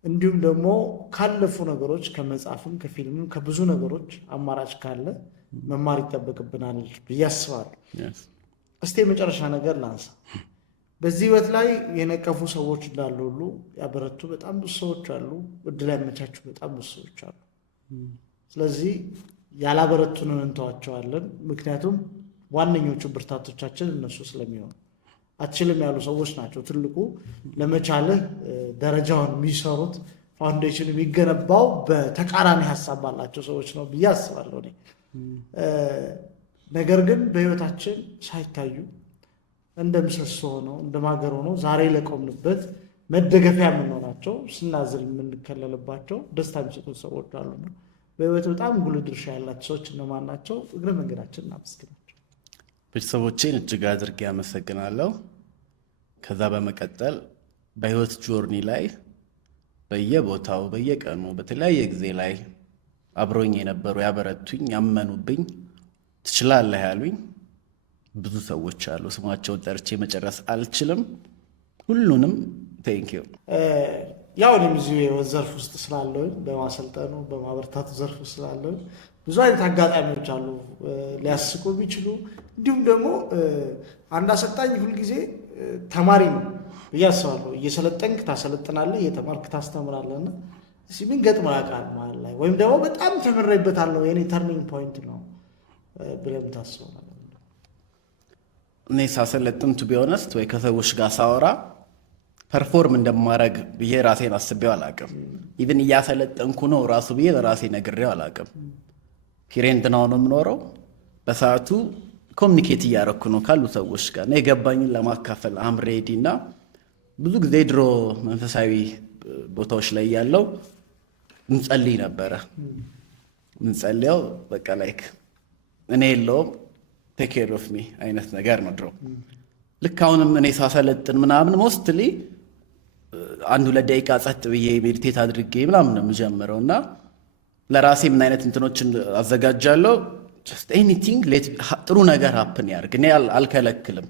እንዲሁም ደግሞ ካለፉ ነገሮች ከመጽሐፍም ከፊልምም ከብዙ ነገሮች አማራጭ ካለ መማር ይጠበቅብናል ብዬ አስባለሁ። እስቲ የመጨረሻ ነገር ላንሳ። በዚህ ህይወት ላይ የነቀፉ ሰዎች እንዳሉ ሁሉ ያበረቱ በጣም ብዙ ሰዎች አሉ። እድል ያመቻቹ በጣም ብዙ ሰዎች አሉ። ስለዚህ ያላበረቱንን እንተዋቸዋለን። ምክንያቱም ዋነኞቹ ብርታቶቻችን እነሱ ስለሚሆኑ አትችልም ያሉ ሰዎች ናቸው። ትልቁ ለመቻልህ ደረጃውን የሚሰሩት ፋውንዴሽን የሚገነባው በተቃራኒ ሀሳብ ባላቸው ሰዎች ነው ብዬ አስባለሁ እኔ። ነገር ግን በህይወታችን ሳይታዩ እንደ ምሰሶ ሆነው እንደ ማገር ሆነው ዛሬ ለቆምንበት መደገፊያ የምንሆናቸው፣ ስናዝል የምንከለልባቸው፣ ደስታ የሚሰጡት ሰዎች አሉና በህይወት በጣም ጉልህ ድርሻ ያላቸው ሰዎች እነማን ናቸው? እግረ መንገዳችን እናመስግናቸው። ቤተሰቦቼን እጅግ አድርጌ ያመሰግናለሁ። ከዛ በመቀጠል በህይወት ጆርኒ ላይ በየቦታው በየቀኑ በተለያየ ጊዜ ላይ አብሮኝ የነበሩ ያበረቱኝ፣ ያመኑብኝ፣ ትችላለህ ያሉኝ ብዙ ሰዎች አሉ። ስማቸውን ጠርቼ መጨረስ አልችልም። ሁሉንም ቴንኪዩ። ያው እኔም እዚሁ የህይወት ዘርፍ ውስጥ ስላለሁኝ በማሰልጠኑ በማበረታቱ ዘርፍ ውስጥ ስላለሁኝ ብዙ አይነት አጋጣሚዎች አሉ ሊያስቁ ቢችሉ። እንዲሁም ደግሞ አንድ አሰልጣኝ ሁልጊዜ ተማሪ ነው ብዬ አስባለሁ። እየሰለጠንክ ታሰለጥናለህ፣ እየተማርክ ታስተምራለህ። እና ምን ገጥሞ ያውቃል ማለት ላይ ወይም ደግሞ በጣም ተምሬበታለሁ የኔ ተርኒንግ ፖይንት ነው ብለህ የምታስበው ነገር? እኔ ሳሰለጥን ቱ ቢ ኦነስት ወይ ከሰዎች ጋር ሳወራ ፐርፎርም እንደማረግ ብዬ ራሴን አስቤው አላቅም። ኢቭን እያሰለጠንኩ ነው ራሱ ብዬ ለራሴ ነግሬው አላቅም። ኪሬንት ነው የምኖረው። በሰዓቱ ኮሚኒኬት እያረኩ ነው ካሉ ሰዎች ጋር እና የገባኝን ለማካፈል አምሬዲ። እና ብዙ ጊዜ ድሮ መንፈሳዊ ቦታዎች ላይ ያለው እንጸልይ ነበረ። ምንጸልየው በቃ ላይክ እኔ የለውም ቴክ ኬር ኦፍ ሚ አይነት ነገር ነው ድሮ። ልክ አሁንም እኔ ሳሰለጥን ምናምን ሞስትሊ 1-2 ደቂቃ ጸጥ ብዬ ሜዲቴት አድርጌ ምናምን ነው የምጀምረው። እና ለራሴ ምን አይነት እንትኖችን አዘጋጃለሁ። ጀስት ኤኒቲንግ ጥሩ ነገር ሀፕን ያርግ፣ እኔ አልከለክልም።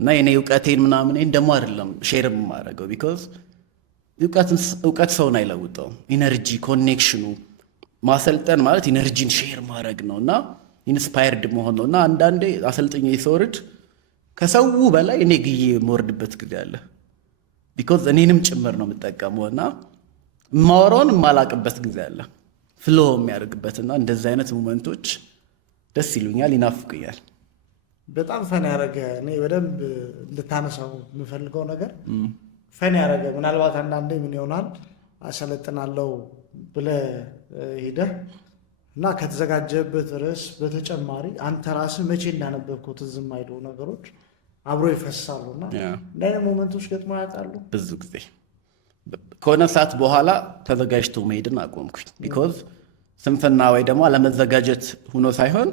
እና የኔ እውቀቴን ምናምን ደግሞ አይደለም ሼር የማደርገው፣ ቢኮዝ እውቀት ሰውን አይለውጠውም። ኢነርጂ ኮኔክሽኑ ማሰልጠን ማለት ኢነርጂን ሼር ማድረግ ነው እና ኢንስፓየርድ መሆን ነው። እና አንዳንዴ አሰልጥኜ ሰወርድ ከሰው በላይ እኔ ግዬ የምወርድበት ጊዜ አለ። ቢኮዝ እኔንም ጭምር ነው የምጠቀመው እና ማወራውን የማላቅበት ጊዜ አለ ፍሎ የሚያደርግበትና እንደዚህ አይነት ሞመንቶች ደስ ይሉኛል፣ ይናፍቁኛል። በጣም ፈን ያደረገ እኔ በደንብ እንድታነሳው የምፈልገው ነገር ፈን ያደረገ ምናልባት አንዳንዴ ምን ይሆናል አሰለጥናለሁ ብለህ ሄደህ እና ከተዘጋጀበት ርዕስ በተጨማሪ አንተ ራስህ መቼ እንዳነበብከው ትዝ የማይሉ ነገሮች አብሮ ይፈሳሉ። እና እንደ አይነት ሞመንቶች ገጥሞ ያውቃሉ? ብዙ ጊዜ ከሆነ ሰዓት በኋላ ተዘጋጅቶ መሄድን አቆምኩኝ። ቢኮዝ ስንፍና ወይ ደግሞ አለመዘጋጀት ሆኖ ሳይሆን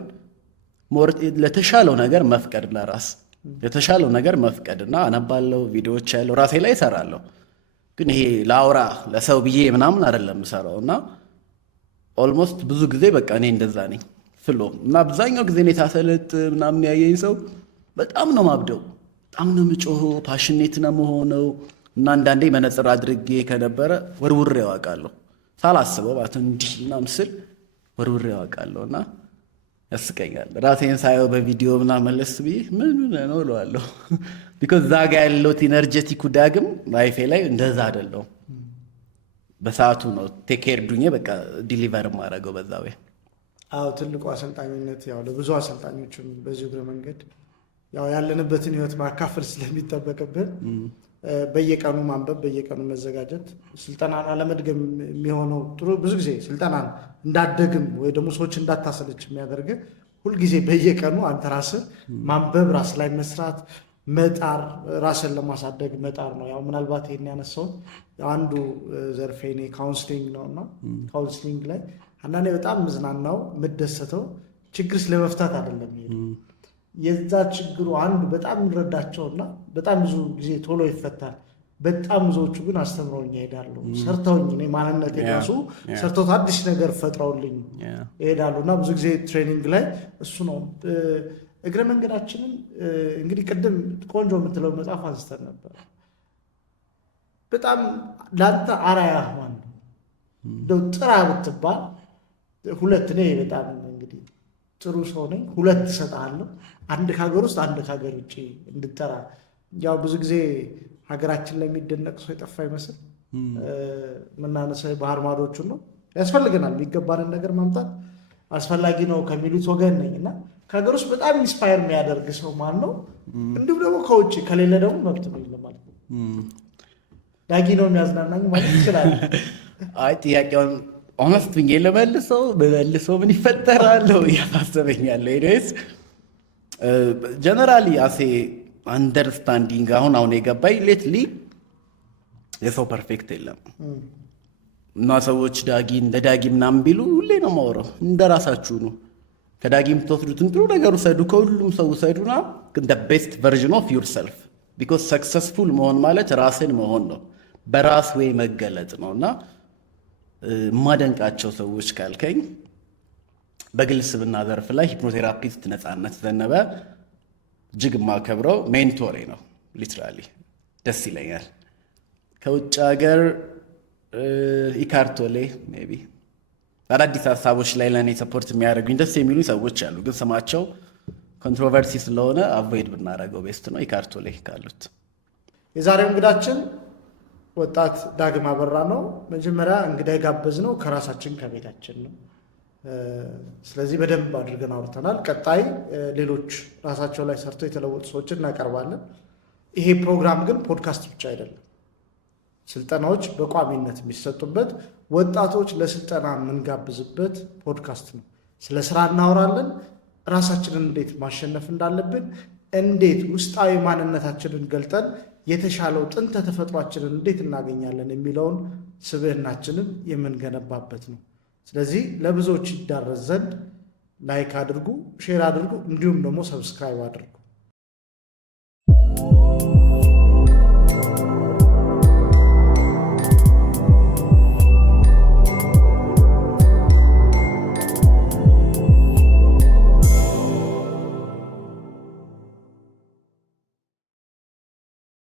ለተሻለው ነገር መፍቀድ፣ ለራስ ለተሻለው ነገር መፍቀድ እና አነባለሁ፣ ቪዲዮዎች ያለው ራሴ ላይ እሰራለሁ። ግን ይሄ ላውራ ለሰው ብዬ ምናምን አይደለም እሰራው። እና ኦልሞስት ብዙ ጊዜ በቃ እኔ እንደዛ ነኝ ፍሎ። እና አብዛኛው ጊዜ እኔ ሳሰለጥ ምናምን ያየኝ ሰው በጣም ነው ማብደው፣ በጣም ነው የምጮኸው፣ ፓሽኔት ነው መሆነው። እና አንዳንዴ መነጽር አድርጌ ከነበረ ወርውሬ ያዋቃለሁ ሳላስበው ማለት እንዲህ ምናምን ስል ወርውሬ ያዋቃለሁ። እና ያስቀኛል ራሴን ሳየው በቪዲዮ ምናምን መለስ ብዬ ምን ነው እለዋለሁ። ቢኮዝ እዛ ጋ ያለሁት ኢነርጀቲኩ ዳግም ላይፌ ላይ እንደዛ አይደለሁም። በሰዓቱ ነው ቴክ ኬር ዱኜ በቃ ዲሊቨር ማድረገው በዛ ወይ። አዎ ትልቁ አሰልጣኝነት ያው ለብዙ አሰልጣኞችም በዚሁ እግረ መንገድ ያው ያለንበትን ህይወት ማካፈል ስለሚጠበቅብን በየቀኑ ማንበብ፣ በየቀኑ መዘጋጀት፣ ስልጠናን አለመድገም የሚሆነው ጥሩ ብዙ ጊዜ ስልጠናን እንዳደግም ወይ ደግሞ ሰዎች እንዳታሰለች የሚያደርግ ሁልጊዜ በየቀኑ አንተ ራስህ ማንበብ፣ ራስ ላይ መስራት፣ መጣር፣ ራስን ለማሳደግ መጣር ነው። ያው ምናልባት ይሄን ያነሳው አንዱ ዘርፌ እኔ ካውንስሊንግ ነውና ካውንስሊንግ ላይ አንዳንዴ በጣም ምዝናናው የምደሰተው ችግር ስለመፍታት አይደለም። የዛ ችግሩ አንዱ በጣም እንረዳቸውና በጣም ብዙ ጊዜ ቶሎ ይፈታል። በጣም ብዙዎቹ ግን አስተምረውኝ ይሄዳሉ። ሰርተውኝ እኔ ማንነት የራሱ ሰርተውት አዲስ ነገር ፈጥረውልኝ ይሄዳሉ። እና ብዙ ጊዜ ትሬኒንግ ላይ እሱ ነው። እግረ መንገዳችንን እንግዲህ ቅድም ቆንጆ የምትለው መጽሐፍ አንስተን ነበር። በጣም ለአንተ አራያ ማን ነው? እንደው ጥራ ብትባል ሁለት እኔ በጣም እንግዲህ ጥሩ ሰው ነኝ፣ ሁለት እሰጥሃለሁ፣ አንድ ከሀገር ውስጥ አንድ ከሀገር ውጭ እንድጠራ። ያው ብዙ ጊዜ ሀገራችን ላይ የሚደነቅ ሰው የጠፋ ይመስል የምናነሳው ባህር ማዶቹን ነው። ያስፈልገናል፣ የሚገባንን ነገር ማምጣት አስፈላጊ ነው ከሚሉት ወገን ነኝ እና ከሀገር ውስጥ በጣም ኢንስፓየር የሚያደርግ ሰው ማን ነው? እንዲሁም ደግሞ ከውጭ ከሌለ ደግሞ መብት ነው ይለ ማለት ነው። ዳጊ ነው የሚያዝናናኝ ማለት ይችላል። አይ ጥያቄውን ኦነስት ብዬ ለመልሰው ምን ይፈጠራለሁ እያሳሰበኛለሁ። ኤኒዌይስ ጀነራሊ አሴ አንደርስታንዲንግ አሁን የገባኝ ሌትሊ የሰው ፐርፌክት የለም እና ሰዎች ዳጊ እንደ ዳጊ ምናምን ቢሉ ሁሌ ነው የማወራው፣ እንደ ራሳችሁ ነው። ከዳጊ የምትወስዱትን ጥሩ ነገር ውሰዱ፣ ከሁሉም ሰው ውሰዱና ግን the best version of yourself because successful መሆን ማለት ራስን መሆን ነው። በራስ ወይ መገለጥ ነውና የማደንቃቸው ሰዎች ካልከኝ በግል ስብዕና ዘርፍ ላይ ሂፕኖቴራፒስት ነፃነት ዘነበ እጅግ የማከብረው ሜንቶሬ ነው። ሊትራሊ ደስ ይለኛል። ከውጭ ሀገር ኢካርት ቶሌ ሜይ ቢ አዳዲስ ሀሳቦች ላይ ለእኔ ሰፖርት የሚያደርጉኝ ደስ የሚሉ ሰዎች አሉ፣ ግን ስማቸው ኮንትሮቨርሲ ስለሆነ አቮይድ ብናደርገው ቤስት ነው። ኢካርት ቶሌ ካሉት የዛሬው እንግዳችን ወጣት ዳግም አበራ ነው። መጀመሪያ እንግዳ የጋበዝነው ከራሳችን ከቤታችን ነው። ስለዚህ በደንብ አድርገን አውርተናል። ቀጣይ ሌሎች ራሳቸው ላይ ሰርተው የተለወጡ ሰዎችን እናቀርባለን። ይሄ ፕሮግራም ግን ፖድካስት ብቻ አይደለም። ስልጠናዎች በቋሚነት የሚሰጡበት፣ ወጣቶች ለስልጠና የምንጋብዝበት ፖድካስት ነው። ስለ ስራ እናወራለን። ራሳችንን እንዴት ማሸነፍ እንዳለብን፣ እንዴት ውስጣዊ ማንነታችንን ገልጠን የተሻለው ጥንተ ተፈጥሯችንን እንዴት እናገኛለን የሚለውን ስብዕናችንን የምንገነባበት ነው። ስለዚህ ለብዙዎች ይዳረስ ዘንድ ላይክ አድርጉ፣ ሼር አድርጉ፣ እንዲሁም ደግሞ ሰብስክራይብ አድርጉ።